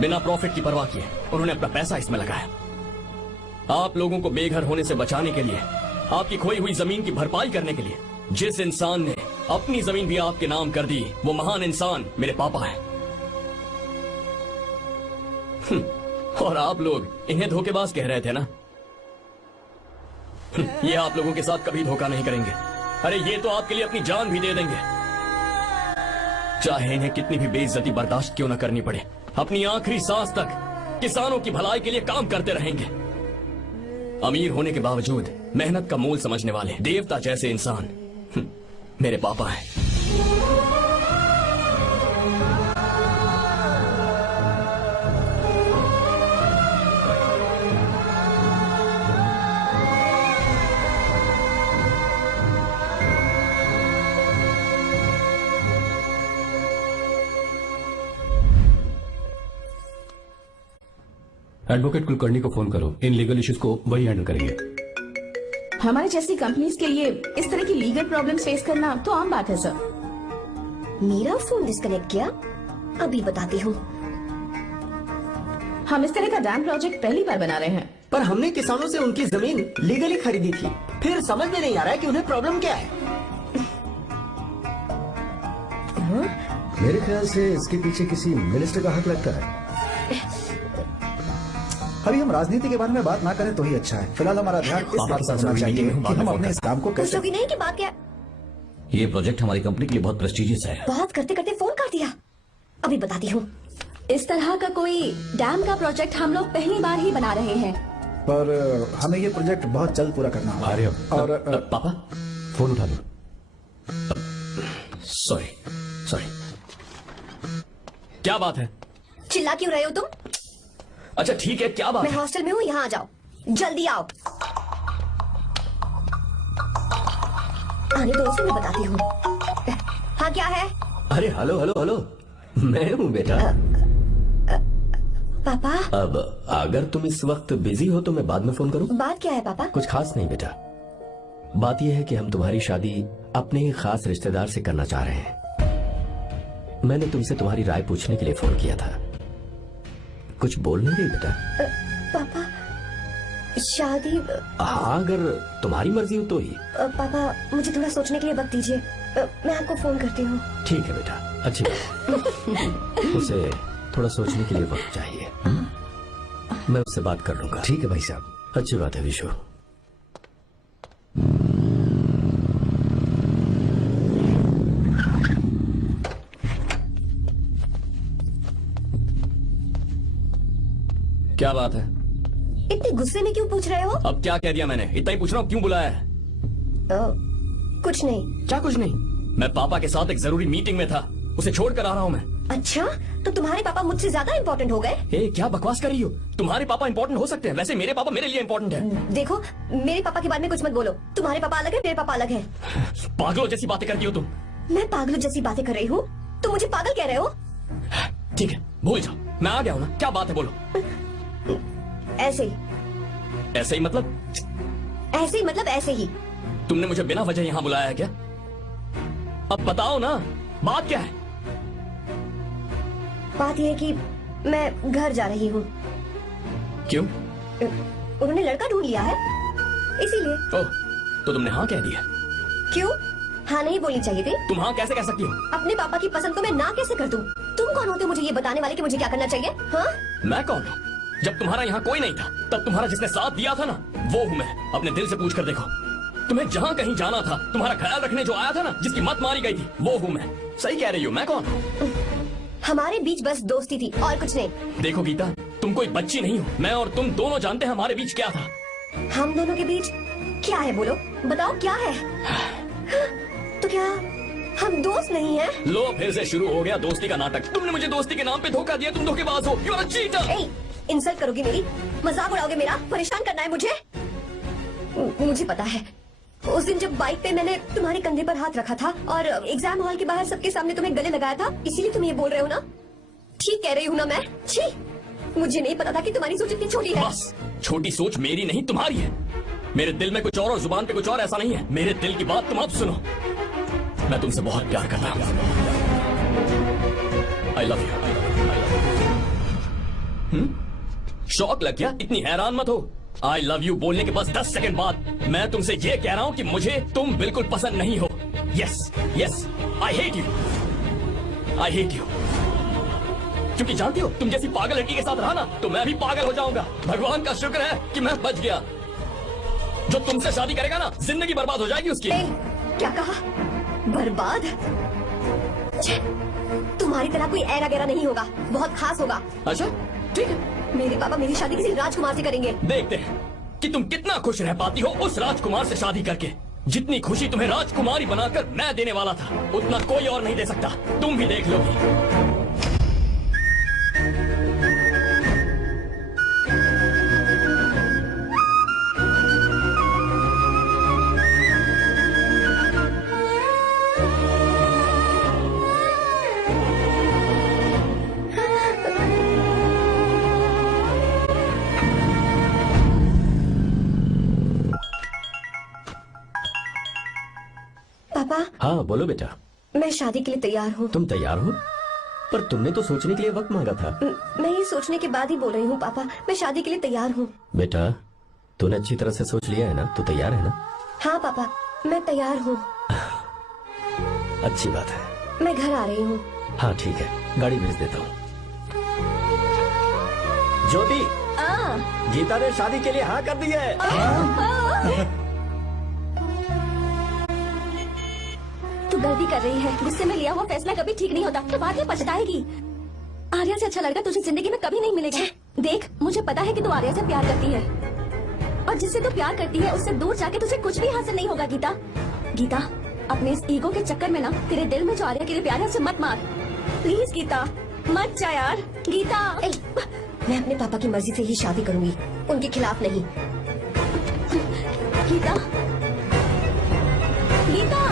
बिना प्रॉफिट की परवाह किए उन्होंने अपना पैसा इसमें लगाया। आप लोगों को बेघर होने से बचाने के लिए, आपकी खोई हुई जमीन की भरपाई करने के लिए। जिस इंसान ने अपनी जमीन भी आपके नाम कर दी, वो महान इंसान मेरे पापा है। और आप लोग इन्हें धोखेबाज कह रहे थे ना? ये आप लोगों के साथ कभी धोखा नहीं करेंगे। अरे ये तो आपके लिए अपनी जान भी दे देंगे, चाहे इन्हें कितनी भी बेइज्जती बर्दाश्त क्यों न करनी पड़े। अपनी आखिरी सांस तक किसानों की भलाई के लिए काम करते रहेंगे। अमीर होने के बावजूद मेहनत का मोल समझने वाले देवता जैसे इंसान मेरे पापा हैं। एडवोकेट कुलकर्णी को फोन करो, इन लीगल इश्यूज को वही हैंडल करेंगे। हमारी जैसी कंपनीज के लिए इस तरह की लीगल प्रॉब्लम्स फेस करना तो आम बात है सर। मेरा फोन डिस्कनेक्ट किया, अभी बताती हूँ। हम इस तरह का डैम प्रोजेक्ट पहली बार बना रहे हैं। पर हमने किसानों से उनकी जमीन लीगली खरीदी थी, फिर समझ में नहीं आ रहा है कि उन्हें प्रॉब्लम क्या है। मेरे ख्याल से इसके पीछे किसी मिनिस्टर का हक लगता है। अभी हम राजनीति के बारे में बात ना करें तो ही अच्छा है। फिलहाल हमारा ध्यान इस बात पर होना चाहिए कि हम अपने इस काम को कैसे। पूछोगी नहीं कि बात क्या? ये प्रोजेक्ट हमारी कंपनी के लिए बहुत प्रेस्टिजियस है। बात करते करते फोन कर दिया, अभी बताती हूँ। इस तरह का कोई डैम का प्रोजेक्ट हम लोग पहली बार ही बना रहे हैं, पर हमें ये प्रोजेक्ट बहुत जल्द पूरा करना होगा। अरे और पापा फोन उठा लो। सॉरी सॉरी, क्या बात है? चिल्ला क्यों रहे हो तुम? अच्छा ठीक है, क्या बात मैं है? हॉस्टल में हूँ, यहाँ आ जाओ, जल्दी आओ। आने दो उसे, मैं बताती हूँ। हाँ क्या है? अरे हेलो हेलो हेलो, मैं हूँ बेटा। पापा अब अगर तुम इस वक्त बिजी हो तो मैं बाद में फोन करूँ? बात क्या है पापा? कुछ खास नहीं बेटा, बात यह है कि हम तुम्हारी शादी अपने ही खास रिश्तेदार से करना चाह रहे हैं। मैंने तुमसे तुम्हारी राय पूछने के लिए फोन किया था। कुछ बोल नहीं रही बेटा? पापा शादी। हाँ अगर तुम्हारी मर्जी हो तो ही। पापा मुझे थोड़ा सोचने के लिए वक्त दीजिए, मैं आपको फोन करती हूँ। ठीक है बेटा, अच्छी बात। उसे थोड़ा सोचने के लिए वक्त चाहिए। मैं उससे बात कर लूंगा। ठीक है भाई साहब। अच्छी बात है विशु। क्या बात है? इतने गुस्से में क्यों पूछ रहे हो? अब क्या कह दिया मैंने? इतना ही पूछ रहा हूँ, क्यों बुलाया है? कुछ नहीं। क्या कुछ नहीं? मैं पापा के साथ एक जरूरी मीटिंग में था, उसे छोड़ कर आ रहा हूँ मैं। अच्छा, तो तुम्हारे पापा मुझसे ज्यादा इम्पोर्टेंट हो गए? ए, क्या बकवास कर रही हो? तुम्हारे पापा इम्पोर्टेंट हो सकते हैं, वैसे मेरे पापा मेरे लिए इम्पोर्टेंट है। देखो मेरे पापा के बारे में कुछ मत बोलो। तुम्हारे पापा अलग है, मेरे पापा अलग है। पागलों जैसी बातें करती हो तुम। मैं पागलों जैसी बातें कर रही हूँ? तुम मुझे पागल कह रहे हो? ठीक है, भूल जाओ, मैं आ गया हूँ ना। क्या बात है, बोलो। ऐसे ही। ऐसे ही मतलब? ऐसे ही मतलब ऐसे ही। तुमने मुझे बिना वजह यहाँ बुलाया है क्या? अब बताओ ना, बात क्या है? बात यह है कि मैं घर जा रही हूँ। क्यों? उन्होंने लड़का ढूंढ लिया है, इसीलिए। ओह, तो तुमने हाँ कह दिया? क्यों हाँ नहीं बोलनी चाहिए थी? तुम हाँ कैसे कह सकती हो? अपने पापा की पसंद को मैं ना कैसे कर दूं? तुम कौन होते हो मुझे ये बताने वाले कि मुझे क्या करना चाहिए? हाँ? मैं कौन हूँ? जब तुम्हारा यहाँ कोई नहीं था, तब तुम्हारा जिसने साथ दिया था ना, वो हूँ मैं। अपने दिल से पूछ कर देखो, तुम्हें जहाँ कहीं जाना था, तुम्हारा ख्याल रखने जो आया था ना, जिसकी मत मारी गई थी, वो हूँ मैं। सही कह रही हो, मैं कौन हूँ? हमारे बीच बस दोस्ती थी और कुछ नहीं। देखो गीता, तुम कोई बच्ची नहीं हो। मैं और तुम दोनों जानते हैं हमारे बीच क्या था। हम दोनों के बीच क्या है? बोलो, बताओ क्या है? तो क्या हम दोस्त नहीं हैं। लो फिर से शुरू हो गया दोस्ती का नाटक। तुमने मुझे दोस्ती के नाम पे धोखा दिया, तुम धोखेबाज हो, यू आर अ चीटर। ए, इंसल्ट करोगी मेरी, मजाक उड़ाओगे मेरा, परेशान करना है मुझे। मुझे पता है उस दिन जब बाइक पे मैंने तुम्हारे कंधे पर हाथ रखा था और एग्जाम हॉल के बाहर सबके सामने तुम्हें गले लगाया था, इसीलिए तुम ये बोल रहे हो ना? ठीक कह रही हूँ ना मैं? छी, मुझे नहीं पता था कि तुम्हारी सोच इतनी छोटी है। बस, छोटी सोच मेरी नहीं तुम्हारी है। मेरे दिल में कुछ और जुबान पे कुछ और, ऐसा नहीं है। मेरे दिल की बात तुम अब सुनो। मैं तुमसे बहुत प्यार करता हूँ। I love you. शौक लग गया? इतनी हैरान मत हो। आई लव यू बोलने के बस 10 सेकंड बाद मैं तुमसे ये कह रहा हूँ कि मुझे तुम बिल्कुल पसंद नहीं हो। Yes yes, I hate you, I hate you. क्योंकि जानती हो तुम जैसी पागल लड़की के साथ रहा ना तो मैं भी पागल हो जाऊंगा। भगवान का शुक्र है कि मैं बच गया। जो तुमसे शादी करेगा ना, जिंदगी बर्बाद हो जाएगी उसकी। क्या कहा? बर्बाद? छे, तुम्हारी तरह कोई ऐरा गैरा नहीं होगा, बहुत खास होगा। अच्छा ठीक है, मेरे पापा मेरी शादी किसी राजकुमार से करेंगे। देखते हैं कि तुम कितना खुश रह पाती हो उस राजकुमार से शादी करके। जितनी खुशी तुम्हें राजकुमारी बनाकर मैं देने वाला था, उतना कोई और नहीं दे सकता। तुम भी देख लोगी। पापा। हाँ बोलो बेटा। मैं शादी के लिए तैयार हूँ। तुम तैयार हो? पर तुमने तो सोचने के लिए वक्त मांगा था। मैं ये सोचने के बाद ही बोल रही हूँ पापा, मैं शादी के लिए तैयार हूँ। बेटा तूने अच्छी तरह से सोच लिया है ना? तू तैयार है ना? हाँ पापा, मैं तैयार हूँ। अच्छी बात है। मैं घर आ रही हूँ। हाँ ठीक है, गाड़ी भेज देता हूँ। ज्योति, गीता ने शादी के लिए हाँ कर दी है। तू गलती कर रही है। गुस्से में लिया हुआ फैसला कभी ठीक नहीं होता, तो बाद में पछताएगी। आर्या से अच्छा लड़का तुझे जिंदगी में कभी नहीं मिलेगा। देख, मुझे पता है कि तू आर्या से प्यार करती है और जिससे तू प्यार करती है उससे दूर जाके तुझे कुछ भी हासिल नहीं होगा। गीता, गीता, अपने इस ईगो के चक्कर में ना तेरे दिल में जो आर्या के लिए प्यार है उसे मत मार। प्लीज गीता, मत जा यार। गीता, मैं अपने पापा की मर्जी से ही शादी करूंगी, उनके खिलाफ नहीं। गीता, गीता।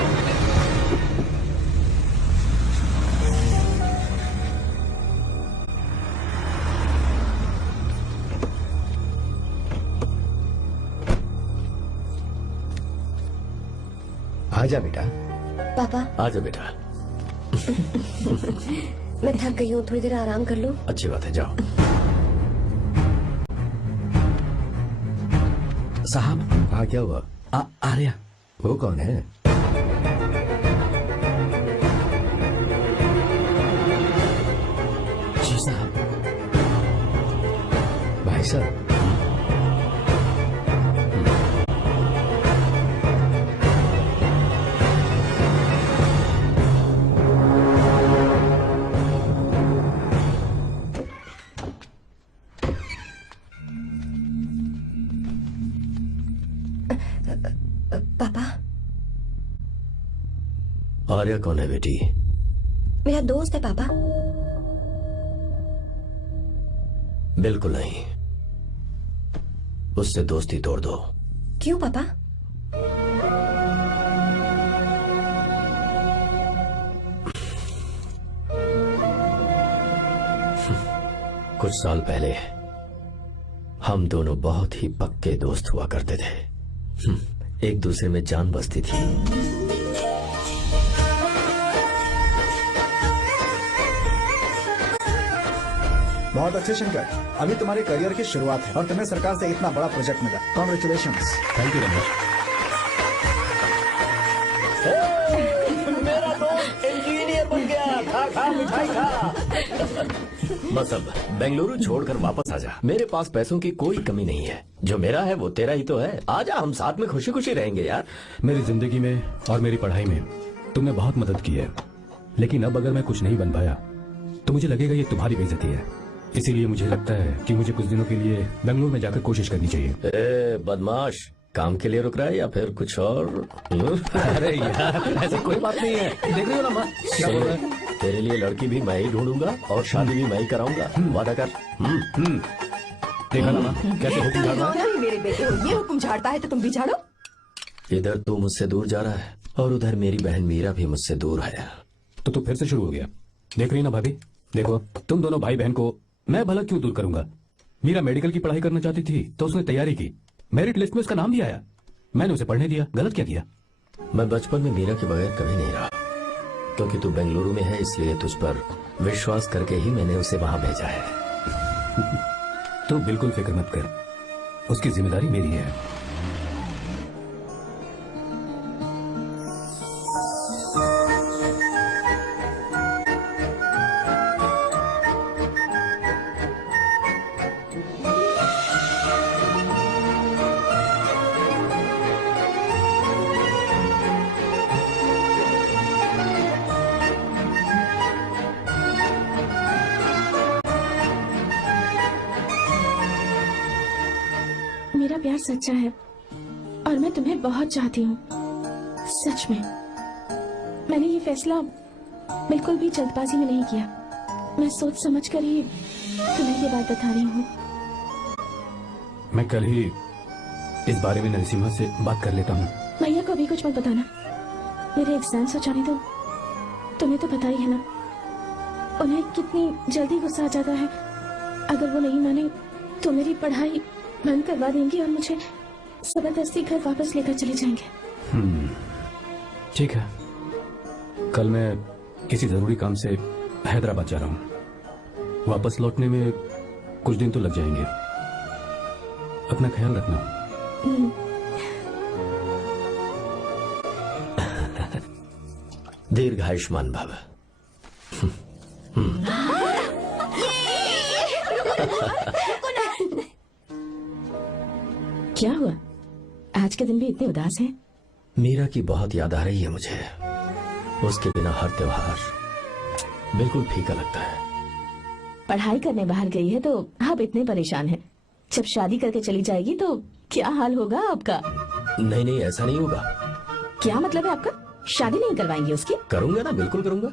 आजा बेटा। पापा। आजा बेटा। मैं थक गई हूँ, थोड़ी देर आराम कर लूं। अच्छी बात है, जाओ। साहब। हाँ क्या हुआ? आर्या। वो कौन है? जी साहब। भाई साहब। पापा। आर्या कौन है बेटी? मेरा दोस्त है पापा। बिल्कुल नहीं, उससे दोस्ती तोड़ दो। क्यों पापा? कुछ साल पहले हम दोनों बहुत ही पक्के दोस्त हुआ करते थे। एक दूसरे में जान बसती थी। बहुत अच्छे शंकर, अभी तुम्हारे करियर की शुरुआत है और तुम्हें सरकार से इतना बड़ा प्रोजेक्ट मिला। कॉन्ग्रेचुलेशंस। Thank you Ramesh. मेरा दोस्त इंजीनियर बन गया। खा खा मिठाई खा। बस अब बेंगलुरु छोड़कर वापस आ जा। मेरे पास पैसों की कोई कमी नहीं है। जो मेरा है वो तेरा ही तो है। आजा, हम साथ में खुशी खुशी रहेंगे यार। मेरी जिंदगी में और मेरी पढ़ाई में तुमने बहुत मदद की है, लेकिन अब अगर मैं कुछ नहीं बन पाया तो मुझे लगेगा ये तुम्हारी बेइज्जती है। इसीलिए मुझे लगता है कि मुझे कुछ दिनों के लिए बेंगलुरु में जाकर कोशिश करनी चाहिए। ए बदमाश, काम के लिए रुक रहा है या फिर कुछ और? अरे यार ऐसी कोई बात नहीं है, देख रही हो ना माँ क्या बोल रहा है। तेरे लिए लड़की भी मैं ही ढूंढूंगा और शादी भी मैं ही कराऊंगा, वादा कर। देखा ना माँ कैसे हुक्म झाड़ रहा है। दोनों ही मेरे बेटे हो, ये हुक्म झाड़ता है तो तुम भी झाड़ो। इधर तू मुझसे दूर जा रहा है और उधर मेरी बहन मीरा भी मुझसे दूर है। तो तू फिर से शुरू हो गया। देख रही ना भाभी, देखो तुम दोनों भाई बहन को मैं भला क्यों दूर करूंगा। मीरा मेडिकल की पढ़ाई करना चाहती थी तो उसने तैयारी की, मेरिट लिस्ट में उसका नाम भी आया, मैंने उसे पढ़ने दिया। गलत क्या किया? मैं बचपन में मीरा के बगैर कभी नहीं रहा, क्योंकि तू बेंगलुरु में है इसलिए तुझ पर विश्वास करके ही मैंने उसे वहां भेजा है। तू बिल्कुल फिक्र मत कर, उसकी जिम्मेदारी मेरी है। मेरा प्यार सच्चा है और मैं तुम्हें बहुत चाहती हूँ, सच में। मैंने ये फैसला बिल्कुल भी जल्दबाजी में नहीं किया, मैं सोच समझ कर ही तुम्हें ये बात बता रही हूँ। मैं कल ही इस बारे में नरसिम्हा से बात कर लेता हूँ। भैया को भी कुछ मत बताना, मेरे एग्जाम्स हो जाने दो। तुम्हें तो पता ही है ना उन्हें कितनी जल्दी गुस्सा आ जाता है। अगर वो नहीं माने तो मेरी पढ़ाई बंद करवा देंगे और मुझे जबरदस्ती घर वापस लेकर चले जाएंगे। ठीक है, कल मैं किसी जरूरी काम से हैदराबाद जा रहा हूँ, वापस लौटने में कुछ दिन तो लग जाएंगे। अपना ख्याल रखना। दीर्घायुष्मान भव। क्या हुआ, आज के दिन भी इतने उदास हैं? मीरा की बहुत याद आ रही है मुझे। उसके बिना हर त्योहार बिल्कुल फीका लगता है। पढ़ाई करने बाहर गई है तो आप इतने परेशान हैं। जब शादी करके चली जाएगी तो क्या हाल होगा आपका? नहीं नहीं, ऐसा नहीं होगा। क्या मतलब है आपका? शादी नहीं करवाएंगे उसकी? करूंगा ना, बिल्कुल करूंगा,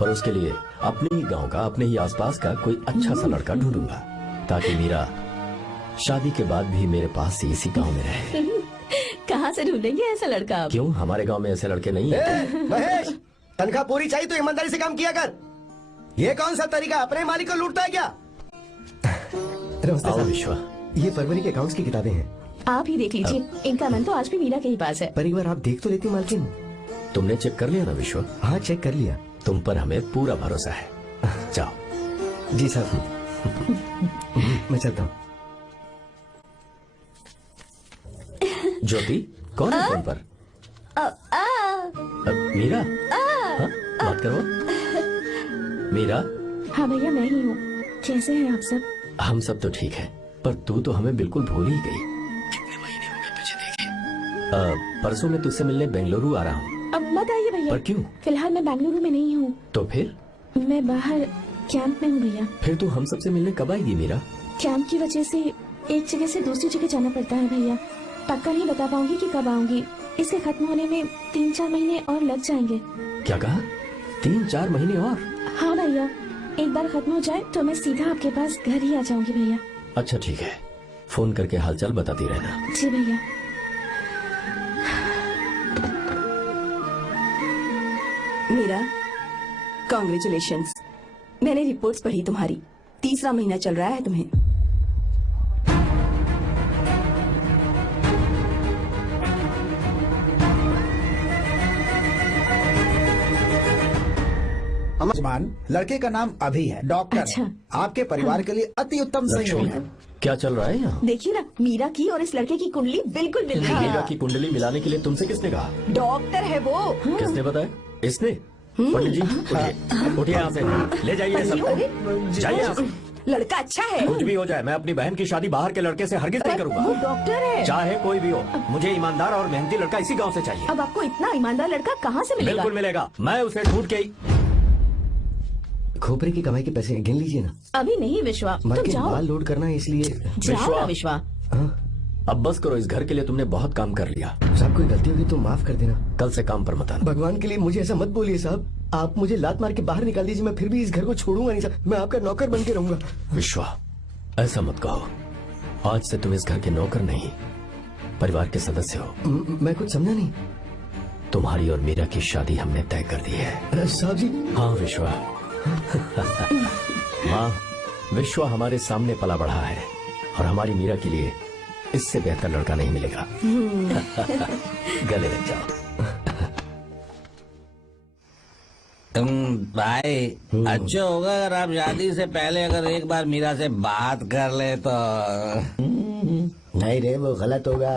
पर उसके लिए अपने ही गांव का, अपने ही आसपास का कोई अच्छा सा लड़का ढूंढूंगा ताकि मीरा शादी के बाद भी मेरे पास ही इसी गांव में रहे। कहाँ से ढूंढेंगे ऐसा लड़का आप? क्यों, हमारे गांव में ऐसे लड़के नहीं है? महेश, तनख्वाह पूरी चाहिए तो ईमानदारी से काम किया कर। ये कौन सा तरीका, अपने मालिक को लूटता है क्या? नमस्ते विश्वा, ये फरवरी के अकाउंट्स की किताबें हैं। आप ही देख लीजिए, इनका मन तो आज भी मीरा के ही पास है। पर एक बार आप देख तो लेती मालकिन। तुमने चेक कर लिया ना विश्वा? हाँ चेक कर लिया। तुम पर हमें पूरा भरोसा है। जाओ। जी साहब। मैं चलता हूँ। ज्योति, कौन है फोन पर? मीरा? हाँ, बात करो। मीरा? हाँ भैया, मैं ही हूँ। कैसे हैं आप सब? हम सब तो ठीक है, पर तू तो हमें बिल्कुल भूल ही गई। कितने महीने हो गए तुझे देखे। परसों मैं तुझसे मिलने बेंगलुरु आ रहा हूँ। अब मत आइए भैया। पर क्यों? फिलहाल मैं बेंगलुरु में नहीं हूँ। तो फिर? मैं बाहर कैंप में हूँ भैया। फिर तू हम सबसे मिलने कब आएगी मीरा? कैंप की वजह से एक जगह से दूसरी जगह जाना पड़ता है भैया। पक्का नहीं बता पाऊंगी कि कब आऊंगी। इसके खत्म होने में 3-4 महीने और लग जाएंगे। क्या कहा? 3-4 महीने और? हाँ भैया, एक बार खत्म हो जाए तो मैं सीधा आपके पास घर ही आ जाऊंगी भैया। अच्छा ठीक है, फोन करके हालचाल बताती रहना। जी भैया। मीरा, कॉन्ग्रेचुलेशंस। मैंने रिपोर्ट्स पढ़ी तुम्हारी, 3रा महीना चल रहा है तुम्हें। जमान, लड़के का नाम अभी है, डॉक्टर। अच्छा। आपके परिवार के लिए अति उत्तम संयोग है। क्या चल रहा है यहाँ? देखिए ना, मीरा की और इस लड़के की कुंडली बिल्कुल मिल रही मीरा है। की कुंडली मिलाने के लिए तुमसे किसने कहा? डॉक्टर है वो। किसने बताया? इसने? पंडित जी उठिए, उठिए यहाँ से, ले जाइए सब, जाइए यहाँ से। लड़का अच्छा है। कुछ भी हो जाए, मैं अपनी बहन की शादी बाहर के लड़के से हरगिज नहीं वो करूंगा। डॉक्टर है। चाहे कोई भी हो, मुझे ईमानदार और मेहनती लड़का इसी गांव से चाहिए। अब आपको इतना ईमानदार लड़का कहाँ से मिलेगा? बिल्कुल मिलेगा, मैं उसे ढूंढ के। खोपरे की कमाई के पैसे गिन लीजिए ना। अभी नहीं विश्वा, तुम मालकिन, जाओ। बाल लोड करना है इसलिए। जाओ ना विश्वा। हाँ? अब बस करो, इस घर के लिए तुमने बहुत काम कर लिया। साहब कोई गलती होगी तो माफ कर देना। कल से काम पर मत आना। भगवान के लिए मुझे ऐसा मत बोलिए साहब, आप मुझे लात मार के बाहर निकाल दीजिए, मैं फिर भी इस घर को छोड़ूंगा नहीं साहब, मैं आपका नौकर बन के रहूंगा। विश्वा, ऐसा मत कहो। आज से तुम इस घर के नौकर नहीं, परिवार के सदस्य हो। मैं कुछ समझा नहीं। तुम्हारी और मीरा की शादी हमने तय कर दी है। साहब जी। हाँ विश्वा। माँ, विश्वा हमारे सामने पला बढ़ा है और हमारी मीरा के लिए इससे बेहतर लड़का नहीं मिलेगा। गले लग जाओ। भाई अच्छा होगा अगर आप शादी से पहले अगर एक बार मीरा से बात कर ले तो। नहीं रे, वो गलत होगा।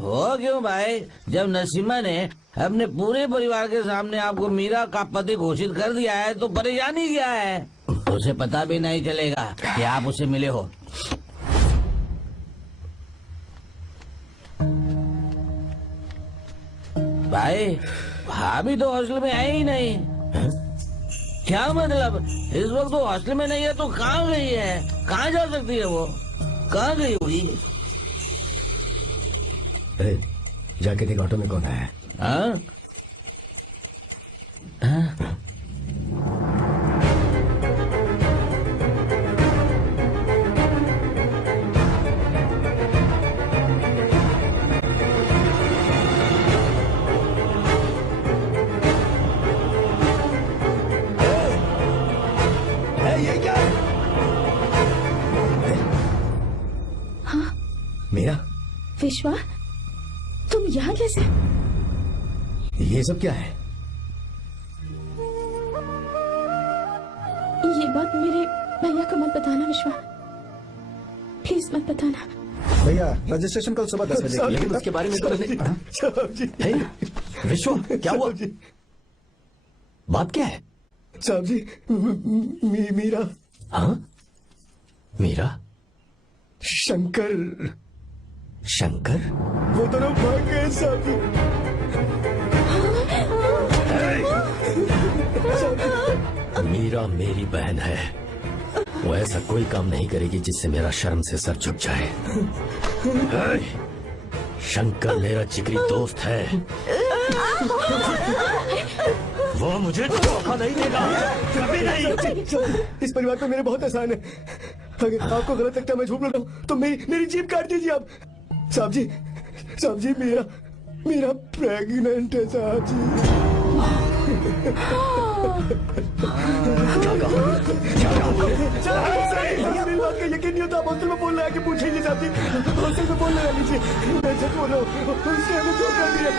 हो क्यों भाई? जब नसीमा ने अपने पूरे परिवार के सामने आपको मीरा का पति घोषित कर दिया है तो परेशानी क्या है? उसे पता भी नहीं चलेगा कि आप उसे मिले हो। भाई भाभी तो हॉस्टल में है ही नहीं। क्या मतलब? इस वक्त तो हॉस्टल में नहीं है तो कहाँ गई है? कहाँ जा सकती है वो? कहाँ गई होगी? जाके देख ऑटो में कौन आया है। हाँ? हाँ? ये क्या है? हाँ? मीरा, विश्वा, तुम यहाँ कैसे? ये सब क्या है? ये बात मेरे भैया को मत बताना विश्वा, प्लीज मत बताना। भैया रजिस्ट्रेशन कल सुबह 10 बजे। लेकिन उसके बारे में तो नहीं। विश्वा, क्या हुआ? बात क्या है? साहब जी, मीरा। हाँ? मीरा? शंकर। शंकर? वो दोनों भाग गए साहब जी। मीरा मेरी बहन है, वो ऐसा कोई काम नहीं करेगी जिससे मेरा शर्म से सर झुक जाए। शंकर मेरा जिगरी दोस्त है, वो मुझे धोखा नहीं देगा, कभी नहीं। इस परिवार पे मेरे बहुत एहसान है, अगर आपको गलत लगता है मैं झूठ बोल रहा हूँ तो मेरी जीभ काट दीजिए आप। साहब जी मेरा प्रेग्नेंट है साहब जी। मेरी बात का यकीन नहीं होता, आप हॉस्टल में बोल रहे हैं कि पूछेंगे साहब जी, हॉस्टल में बोल रहे लीजिए, मैं सच बोल रहा हूँ, उसने हमें धोखा दिया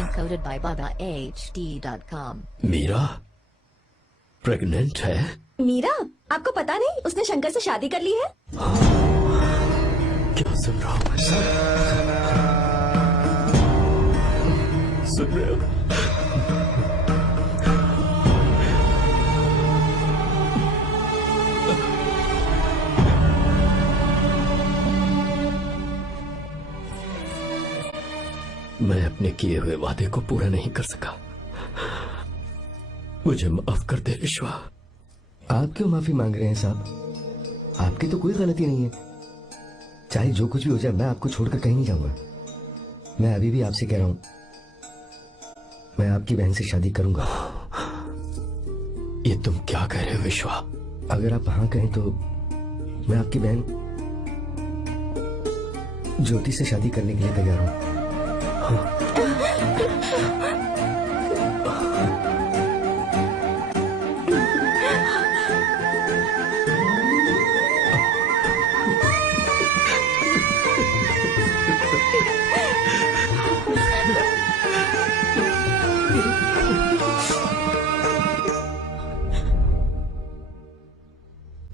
Encoded by BabaHD.com. Meera pregnant है? मीरा, आपको पता नहीं उसने शंकर से शादी कर ली है? क्या सुन रहा हूँ? सुन रहे हो? मैं अपने किए हुए वादे को पूरा नहीं कर सका, मुझे माफ कर दे विश्वा। आप क्यों माफी मांग रहे हैं साहब? आपकी तो कोई गलती नहीं है, चाहे जो कुछ भी हो जाए मैं आपको छोड़कर कहीं नहीं जाऊंगा। मैं अभी भी आपसे कह रहा हूं, मैं आपकी बहन से शादी करूंगा। ये तुम क्या कह रहे हो विश्वा? अगर आप हाँ कहें तो मैं आपकी बहन ज्योति से शादी करने के लिए तैयार हूं।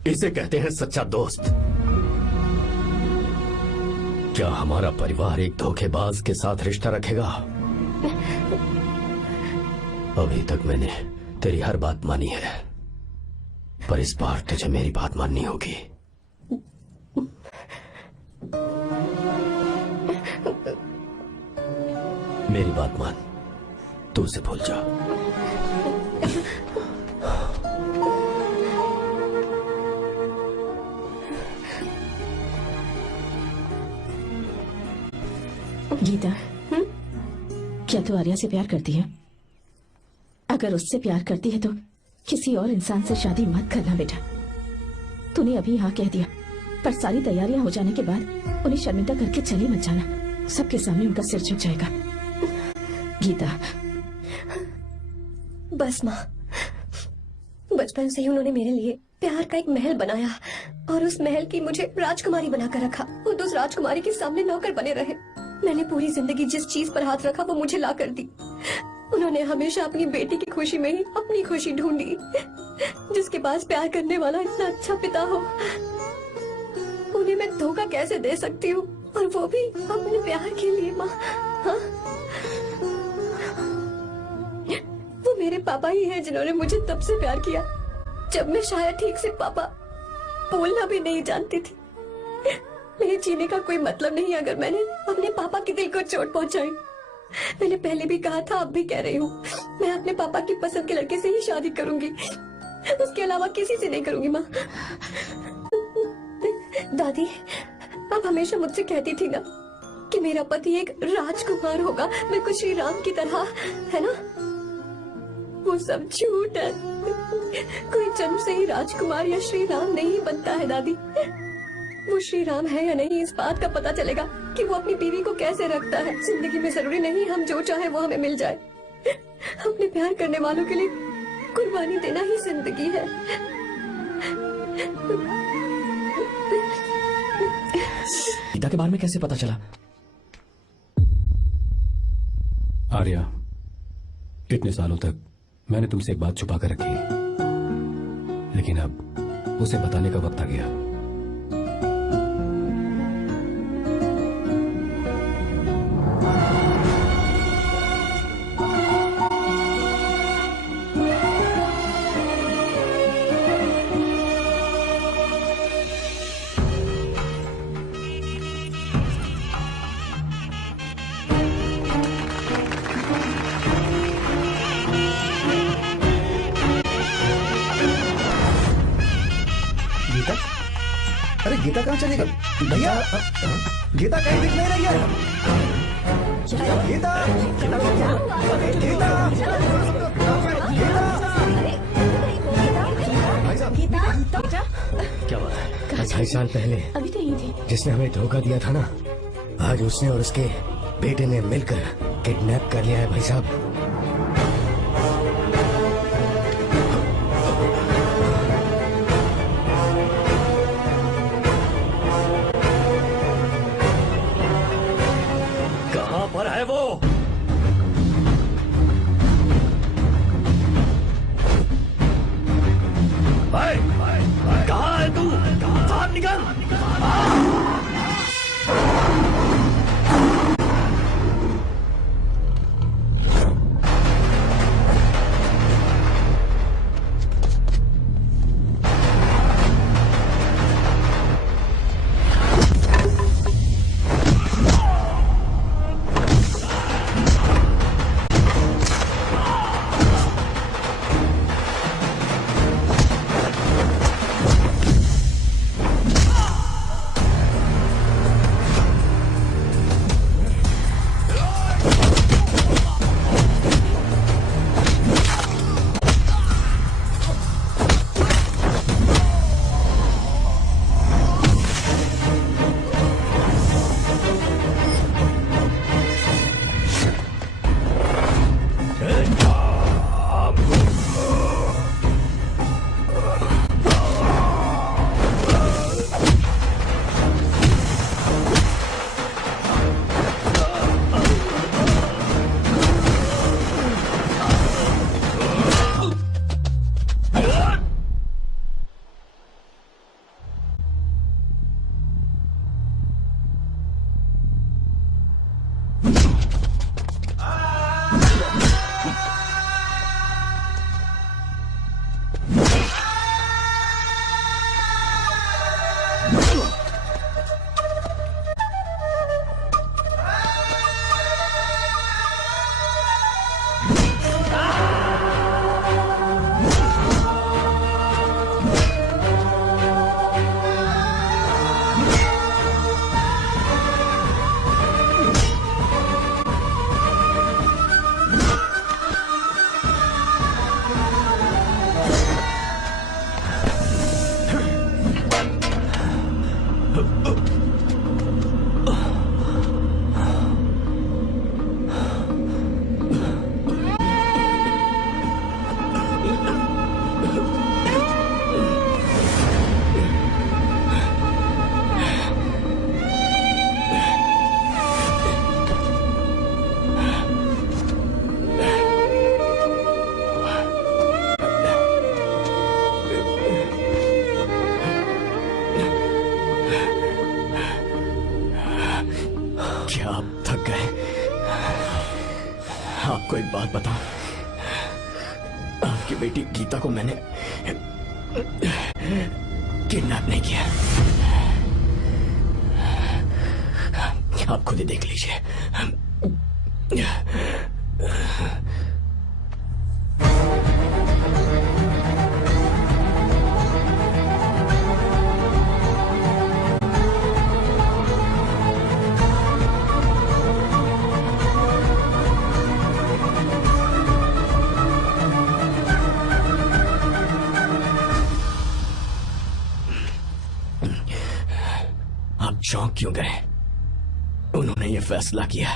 इसे कहते हैं सच्चा दोस्त। क्या हमारा परिवार एक धोखेबाज के साथ रिश्ता रखेगा? अभी तक मैंने तेरी हर बात मानी है, पर इस बार तुझे मेरी बात माननी होगी। मेरी बात मान, तू उसे भूल जा। गीता, क्या तू आर्या से प्यार करती है? अगर उससे प्यार करती है तो किसी और इंसान से शादी मत करना बेटा। तूने अभी हाँ कह दिया, पर सारी तैयारियां हो जाने के बाद उन्हें शर्मिंदा करके चली मत जाना। सबके सामने उनका सिर झुक जाएगा। गीता, बस माँ, बचपन से ही उन्होंने मेरे लिए प्यार का एक महल बनाया और उस महल की मुझे राजकुमारी बनाकर रखा। और उस राजकुमारी के सामने नौकर बने रहे। मैंने पूरी जिंदगी जिस चीज पर हाथ रखा वो मुझे ला कर दी। उन्होंने हमेशा अपनी बेटी की खुशी में ही अपनी खुशी ढूंढी। जिसके पास प्यार करने वाला इतना अच्छा पिता हो, उन्हें मैं धोखा कैसे दे सकती हूँ, और वो भी अपने प्यार के लिए। माँ, हाँ? वो मेरे पापा ही हैं जिन्होंने मुझे तब से प्यार किया जब मैं शायद ठीक से पापा बोलना भी नहीं जानती थी। मेरे जीने का कोई मतलब नहीं अगर मैंने अपने पापा के दिल को चोट पहुंचाई। मैंने पहले भी कहा था, अब भी कह रही हूँ, मैं अपने पापा की पसंद के लड़के से ही शादी करूंगी, उसके अलावा किसी से नहीं करूंगी। माँ, दादी आप हमेशा मुझसे कहती थी ना कि मेरा पति एक राजकुमार होगा, बिल्कुल श्री राम की तरह, है ना? वो सब झूठ है। कोई जन्म से ही राजकुमार या श्री राम नहीं बनता है दादी। वो श्री राम है या नहीं, इस बात का पता चलेगा कि वो अपनी बीवी को कैसे रखता है। जिंदगी में जरूरी नहीं हम जो चाहे वो हमें मिल जाए। अपने प्यार करने वालों के लिए कुर्बानी देना ही जिंदगी है। गीता के बारे में कैसे पता चला? आर्या, इतने सालों तक मैंने तुमसे एक बात छुपा कर रखी, लेकिन अब उसे बताने का वक्त आ गया। अरे गीता कहाँ चली गई? भैया, गीता कहीं दिख नहीं रही है। गीता, गीता, क्या हुआ? 28 साल पहले अभी तो यही थी। जिसने हमें धोखा दिया था ना, आज उसने और उसके बेटे ने मिलकर किडनैप कर लिया है भाई साहब। कहां पर है वो? कहां है तू? बाहर निकल! आपकी बेटी गीता को मैंने किडनैप नहीं किया। आप खुद ही देख लीजिए। आप चौंक क्यों गए? उन्होंने ये फैसला किया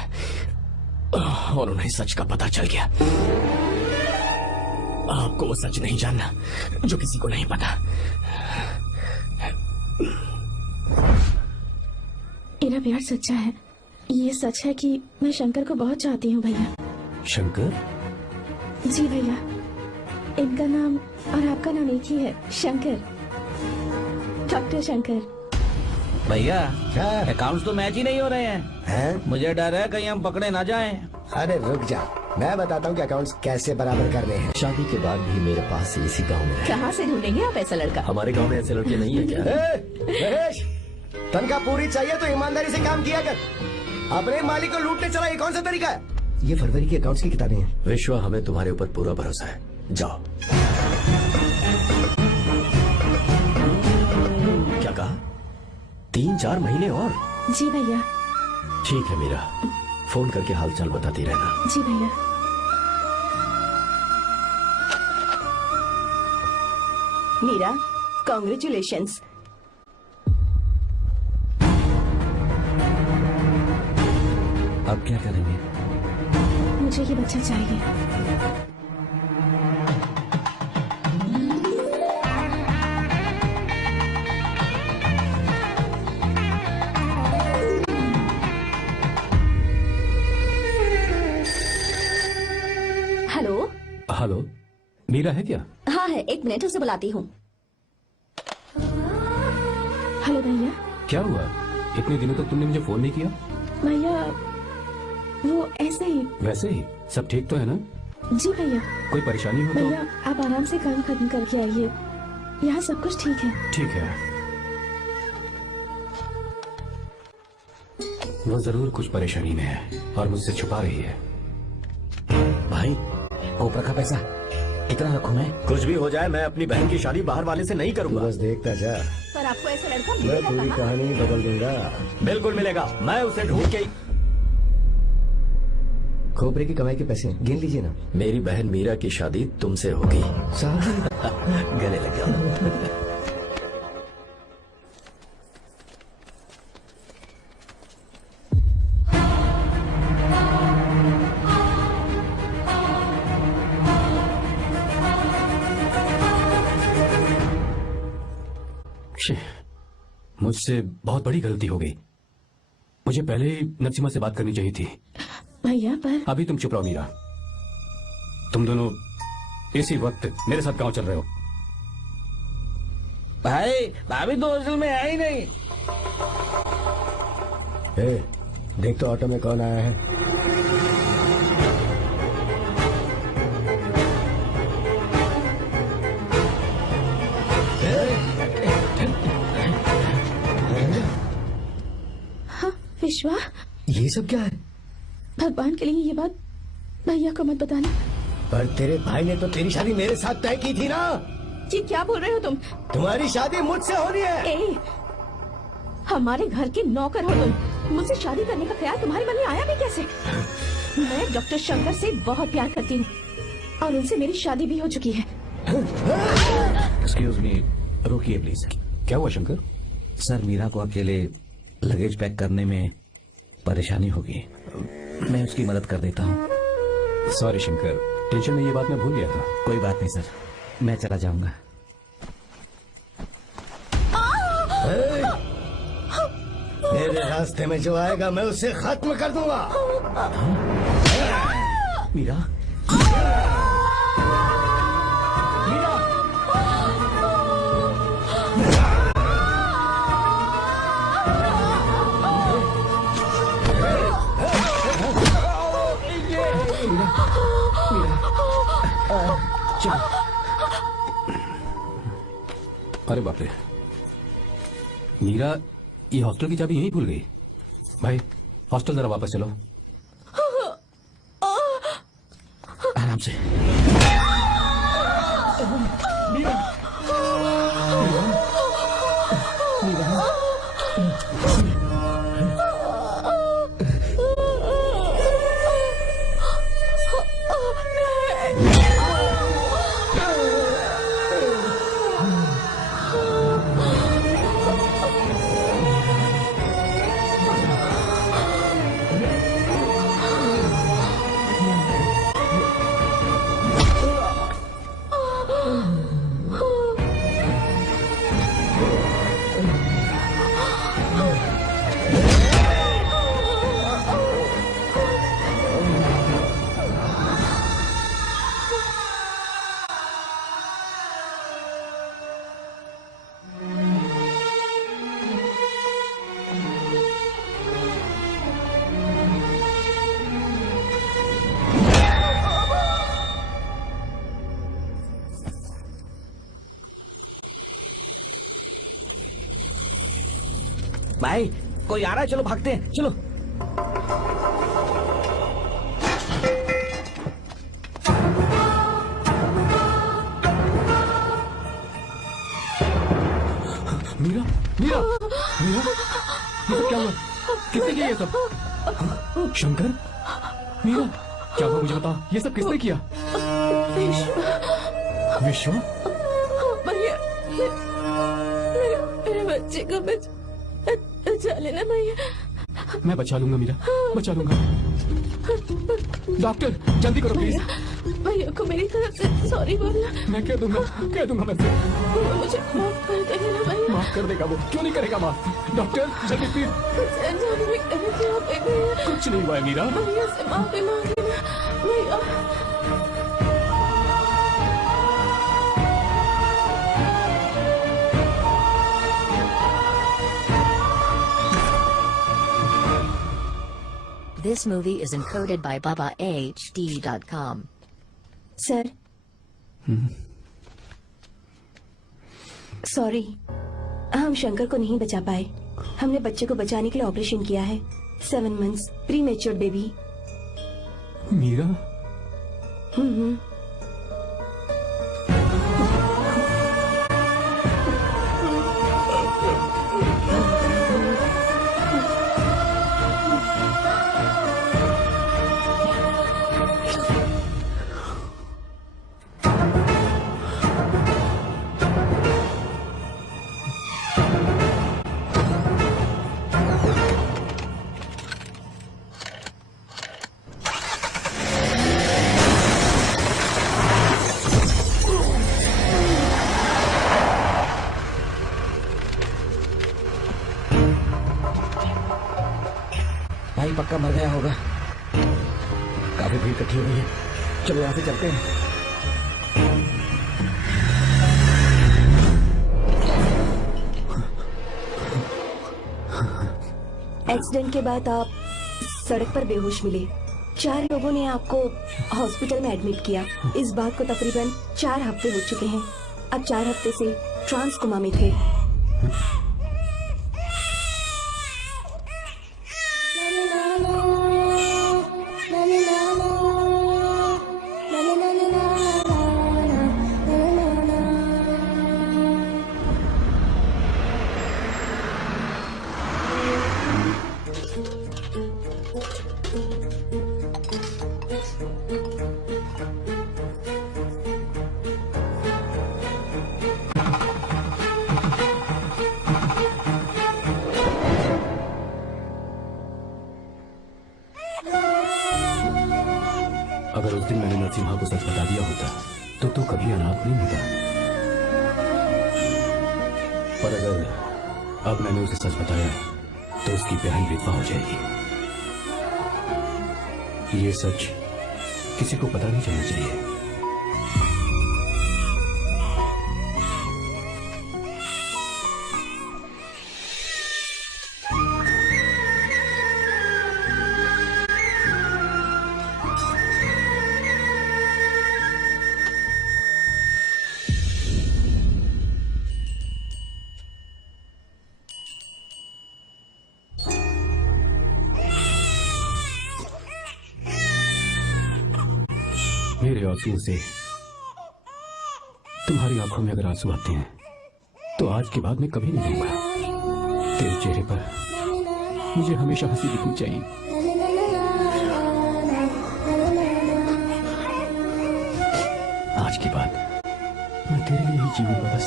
और उन्हें सच का पता चल गया। आपको वो सच नहीं जानना जो किसी को नहीं पता। मेरा प्यार सच्चा है। ये सच है कि मैं शंकर को बहुत चाहती हूँ भैया। शंकर? जी भैया, इनका नाम और आपका नाम एक ही है, शंकर, डॉक्टर शंकर। भैया अकाउंट्स तो मैच ही नहीं हो रहे हैं। मुझे डर है कहीं हम पकड़े ना जाएं। अरे रुक जा, मैं बताता हूँ कि अकाउंट्स कैसे बराबर करने हैं। शादी के बाद भी मेरे पास इसी गांव में है। कहाँ से ढूंढेंगे आप ऐसा लड़का? हमारे गांव में ऐसे लड़के नहीं है क्या? महेश, तनख्वाह पूरी चाहिए तो ईमानदारी से काम किया कर। अपने मालिक को लूटने चला, ये कौन सा तरीका है? ये फरवरी की अकाउंट्स की किताबें हैं। विश्वा, हमें तुम्हारे ऊपर पूरा भरोसा है। जाओ। क्या कहा? 3-4 महीने और? जी भैया। ठीक है मीरा, फोन करके हालचाल बताती रहना। जी भैया। मीरा, कॉन्ग्रेचुलेशंस। अब क्या करेंगे? मुझे ये बच्चा चाहिए। हेलो। हेलो, मीरा है क्या? हाँ है, 1 मिनट, उसे बुलाती हूँ। हेलो भैया। क्या हुआ? इतने दिनों तक तुमने मुझे फोन नहीं किया? भैया वो ऐसे ही। वैसे ही सब ठीक तो है ना? जी भैया। कोई परेशानी हो तो? भैया आप आराम से काम खत्म करके आइए, यहाँ सब कुछ ठीक है। ठीक है। वो जरूर कुछ परेशानी में है और मुझसे छुपा रही है। भाई, ओपरा का पैसा इतना रखूं मैं? कुछ भी हो जाए, मैं अपनी बहन की शादी बाहर वाले से नहीं करूंगा। बस देखता जा, पर आपको ऐसा लड़का मैं मिलेगा पूरी कहाँ? कहानी बदल दूंगा। बिल्कुल मिलेगा, मैं उसे ढूंढ के। खोपरे की कमाई के पैसे गिन लीजिए ना। मेरी बहन मीरा की शादी तुमसे होगी। शादी? गले लग गया। मुझसे बहुत बड़ी गलती हो गई। मुझे पहले ही नरसिम्हा से बात करनी चाहिए थी। भैया पर अभी तुम चुप रहो मीरा। तुम दोनों इसी वक्त मेरे साथ गांव चल रहे हो। भाई भाभी तो हॉस्टल में है ही नहीं। देख तो ऑटो में कौन आया है। विश्वा, ये सब क्या है? भगवान के लिए ये बात भैया को मत बताना। पर तेरे भाई ने तो तेरी शादी मेरे साथ तय की थी ना। ये क्या बोल रहे हो तुम? तुम्हारी शादी मुझसे होनी है। हमारे घर के नौकर हो तुम, मुझसे शादी करने का ख्याल तुम्हारे मन में आया भी कैसे? मैं डॉक्टर शंकर से बहुत प्यार करती हूँ और उनसे मेरी शादी भी हो चुकी है। एक्सक्यूज मी, रुकिए प्लीज। क्या हुआ शंकर? सर, मीरा को अकेले लगेज पैक करने में परेशानी होगी, मैं उसकी मदद कर देता हूँ। सॉरी शंकर, टेंशन में ये बात मैं भूल गया था। कोई बात नहीं सर, मैं चला जाऊंगा। मेरे रास्ते में जो आएगा मैं उसे खत्म कर दूंगा। मीरा, चलो अरे बाप रे, मीरा ये हॉस्टल की चाबी यहीं भूल गई। भाई हॉस्टल जरा वापस चलो। आराम से। भाई कोई आ रहा है, चलो भागते हैं, चलो। मीरा, मीरा, मीरा, ये सब क्या हुआ? किसने किया ये सब? शंकर, मीरा, क्या हुआ मुझे बता, ये सब किसने किया? विश्व? भैया, मेरे बच्चे को बचा लेना भैया। मैं बचा लूंगा मीरा, बचा लूंगा। डॉक्टर जल्दी करो प्लीज। भैया को मेरी तरफ से सॉरी बोलना। मैं कह दूंगा मैं से। मुझे माफ कर देगा ना भैया। माफ कर देगा वो, क्यों नहीं करेगा माफ? डॉक्टर जल्दी प्लीज। कुछ नहीं हुआ है मीरा। भैया से माफी मांग लेना भैया। This movie is encoded by BabaHD.com. Sir sorry, हम शंकर को नहीं बचा पाए। हमने बच्चे को बचाने के लिए ऑपरेशन किया है। 7 months प्रीमेच्योर बेबी। मीरा? भाई पक्का मर गया होगा। काफी भीड़ इकट्ठी हो गई है, चलो यहाँ से चलते हैं। एक्सीडेंट के बाद आप सड़क पर बेहोश मिले। 4 लोगों ने आपको हॉस्पिटल में एडमिट किया। इस बात को तकरीबन 4 हफ्ते हो चुके हैं। अब 4 हफ्ते से ट्रांस कोमा में थे। अगर उस दिन मैंने नरसिम्हा को सच बता दिया होता तो तू कभी अनाथ नहीं होता। पर अगर अब मैंने उसे सच बताया तो उसकी प्यारी विधवा हो जाएगी। ये सच किसी को पता नहीं चलना चाहिए। मेरे आंसुओं से तुम्हारी आंखों में अगर आंसू आते हैं तो आज के बाद मैं कभी नहीं दूंगा। तेरे चेहरे पर मुझे हमेशा हंसी दिखनी चाहिए। आज के बाद मैं तेरे लिए ही जीऊंगा बस।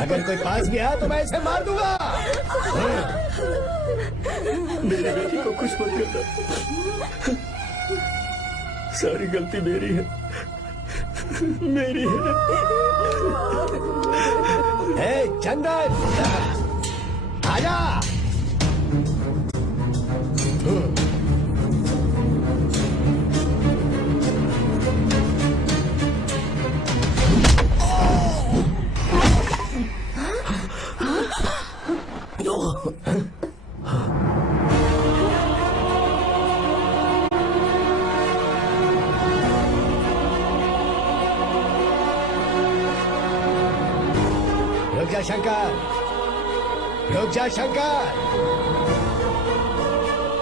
अगर कोई पास भी आया तो मैं इसे मार दूंगा। मेरी बेटी को कुछ मत करना, सारी गलती मेरी है, मेरी है। चंदन आजा। रुक जा शंकर, रुक जा शंकर,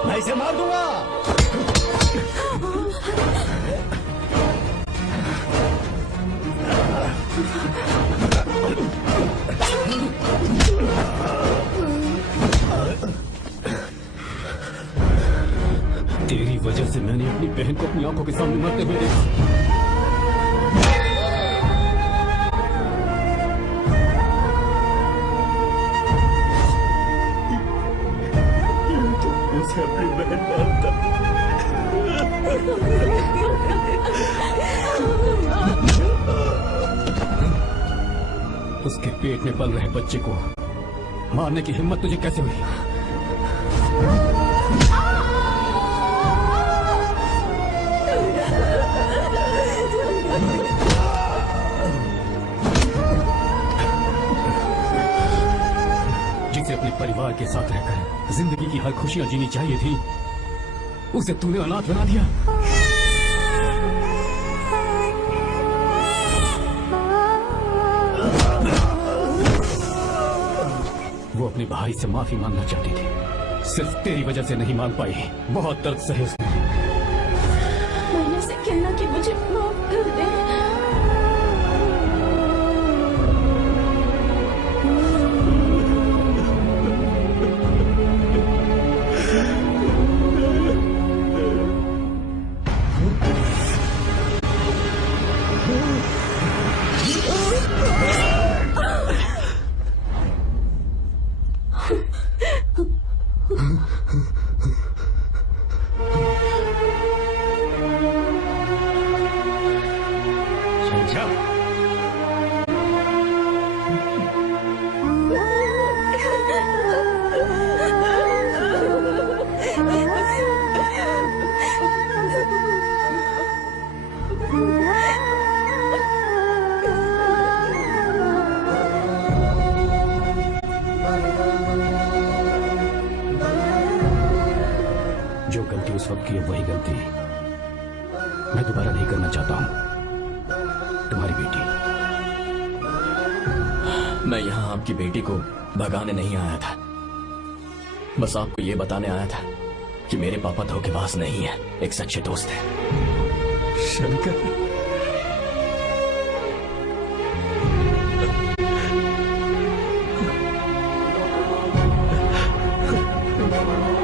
मैं इसे मार दूंगा। तेरी वजह से मैंने अपनी बहन को अपनी आंखों के सामने मरते हुए देखा। अपनी बहन मारता, उसके पेट में पल रहे बच्चे को मारने की हिम्मत तुझे कैसे हुई? जिसे अपने परिवार के साथ रहकर जिंदगी की हर खुशियां जीनी चाहिए थी, उसे तूने अनाथ बना दिया। वो अपने भाई से माफी मांगना चाहती थी, सिर्फ तेरी वजह से नहीं मांग पाई। बहुत दर्द सहे उसने। मैंने से कहना कि मुझे माफ कर दे। जो गलती उस वक्त की है वही गलती मैं दोबारा नहीं करना चाहता हूं। तुम्हारी बेटी। मैं यहाँ आपकी बेटी को भगाने नहीं आया था, बस आपको ये बताने आया था कि मेरे पापा धोखेबाज नहीं है, एक सच्चे दोस्त है। शंकर, है।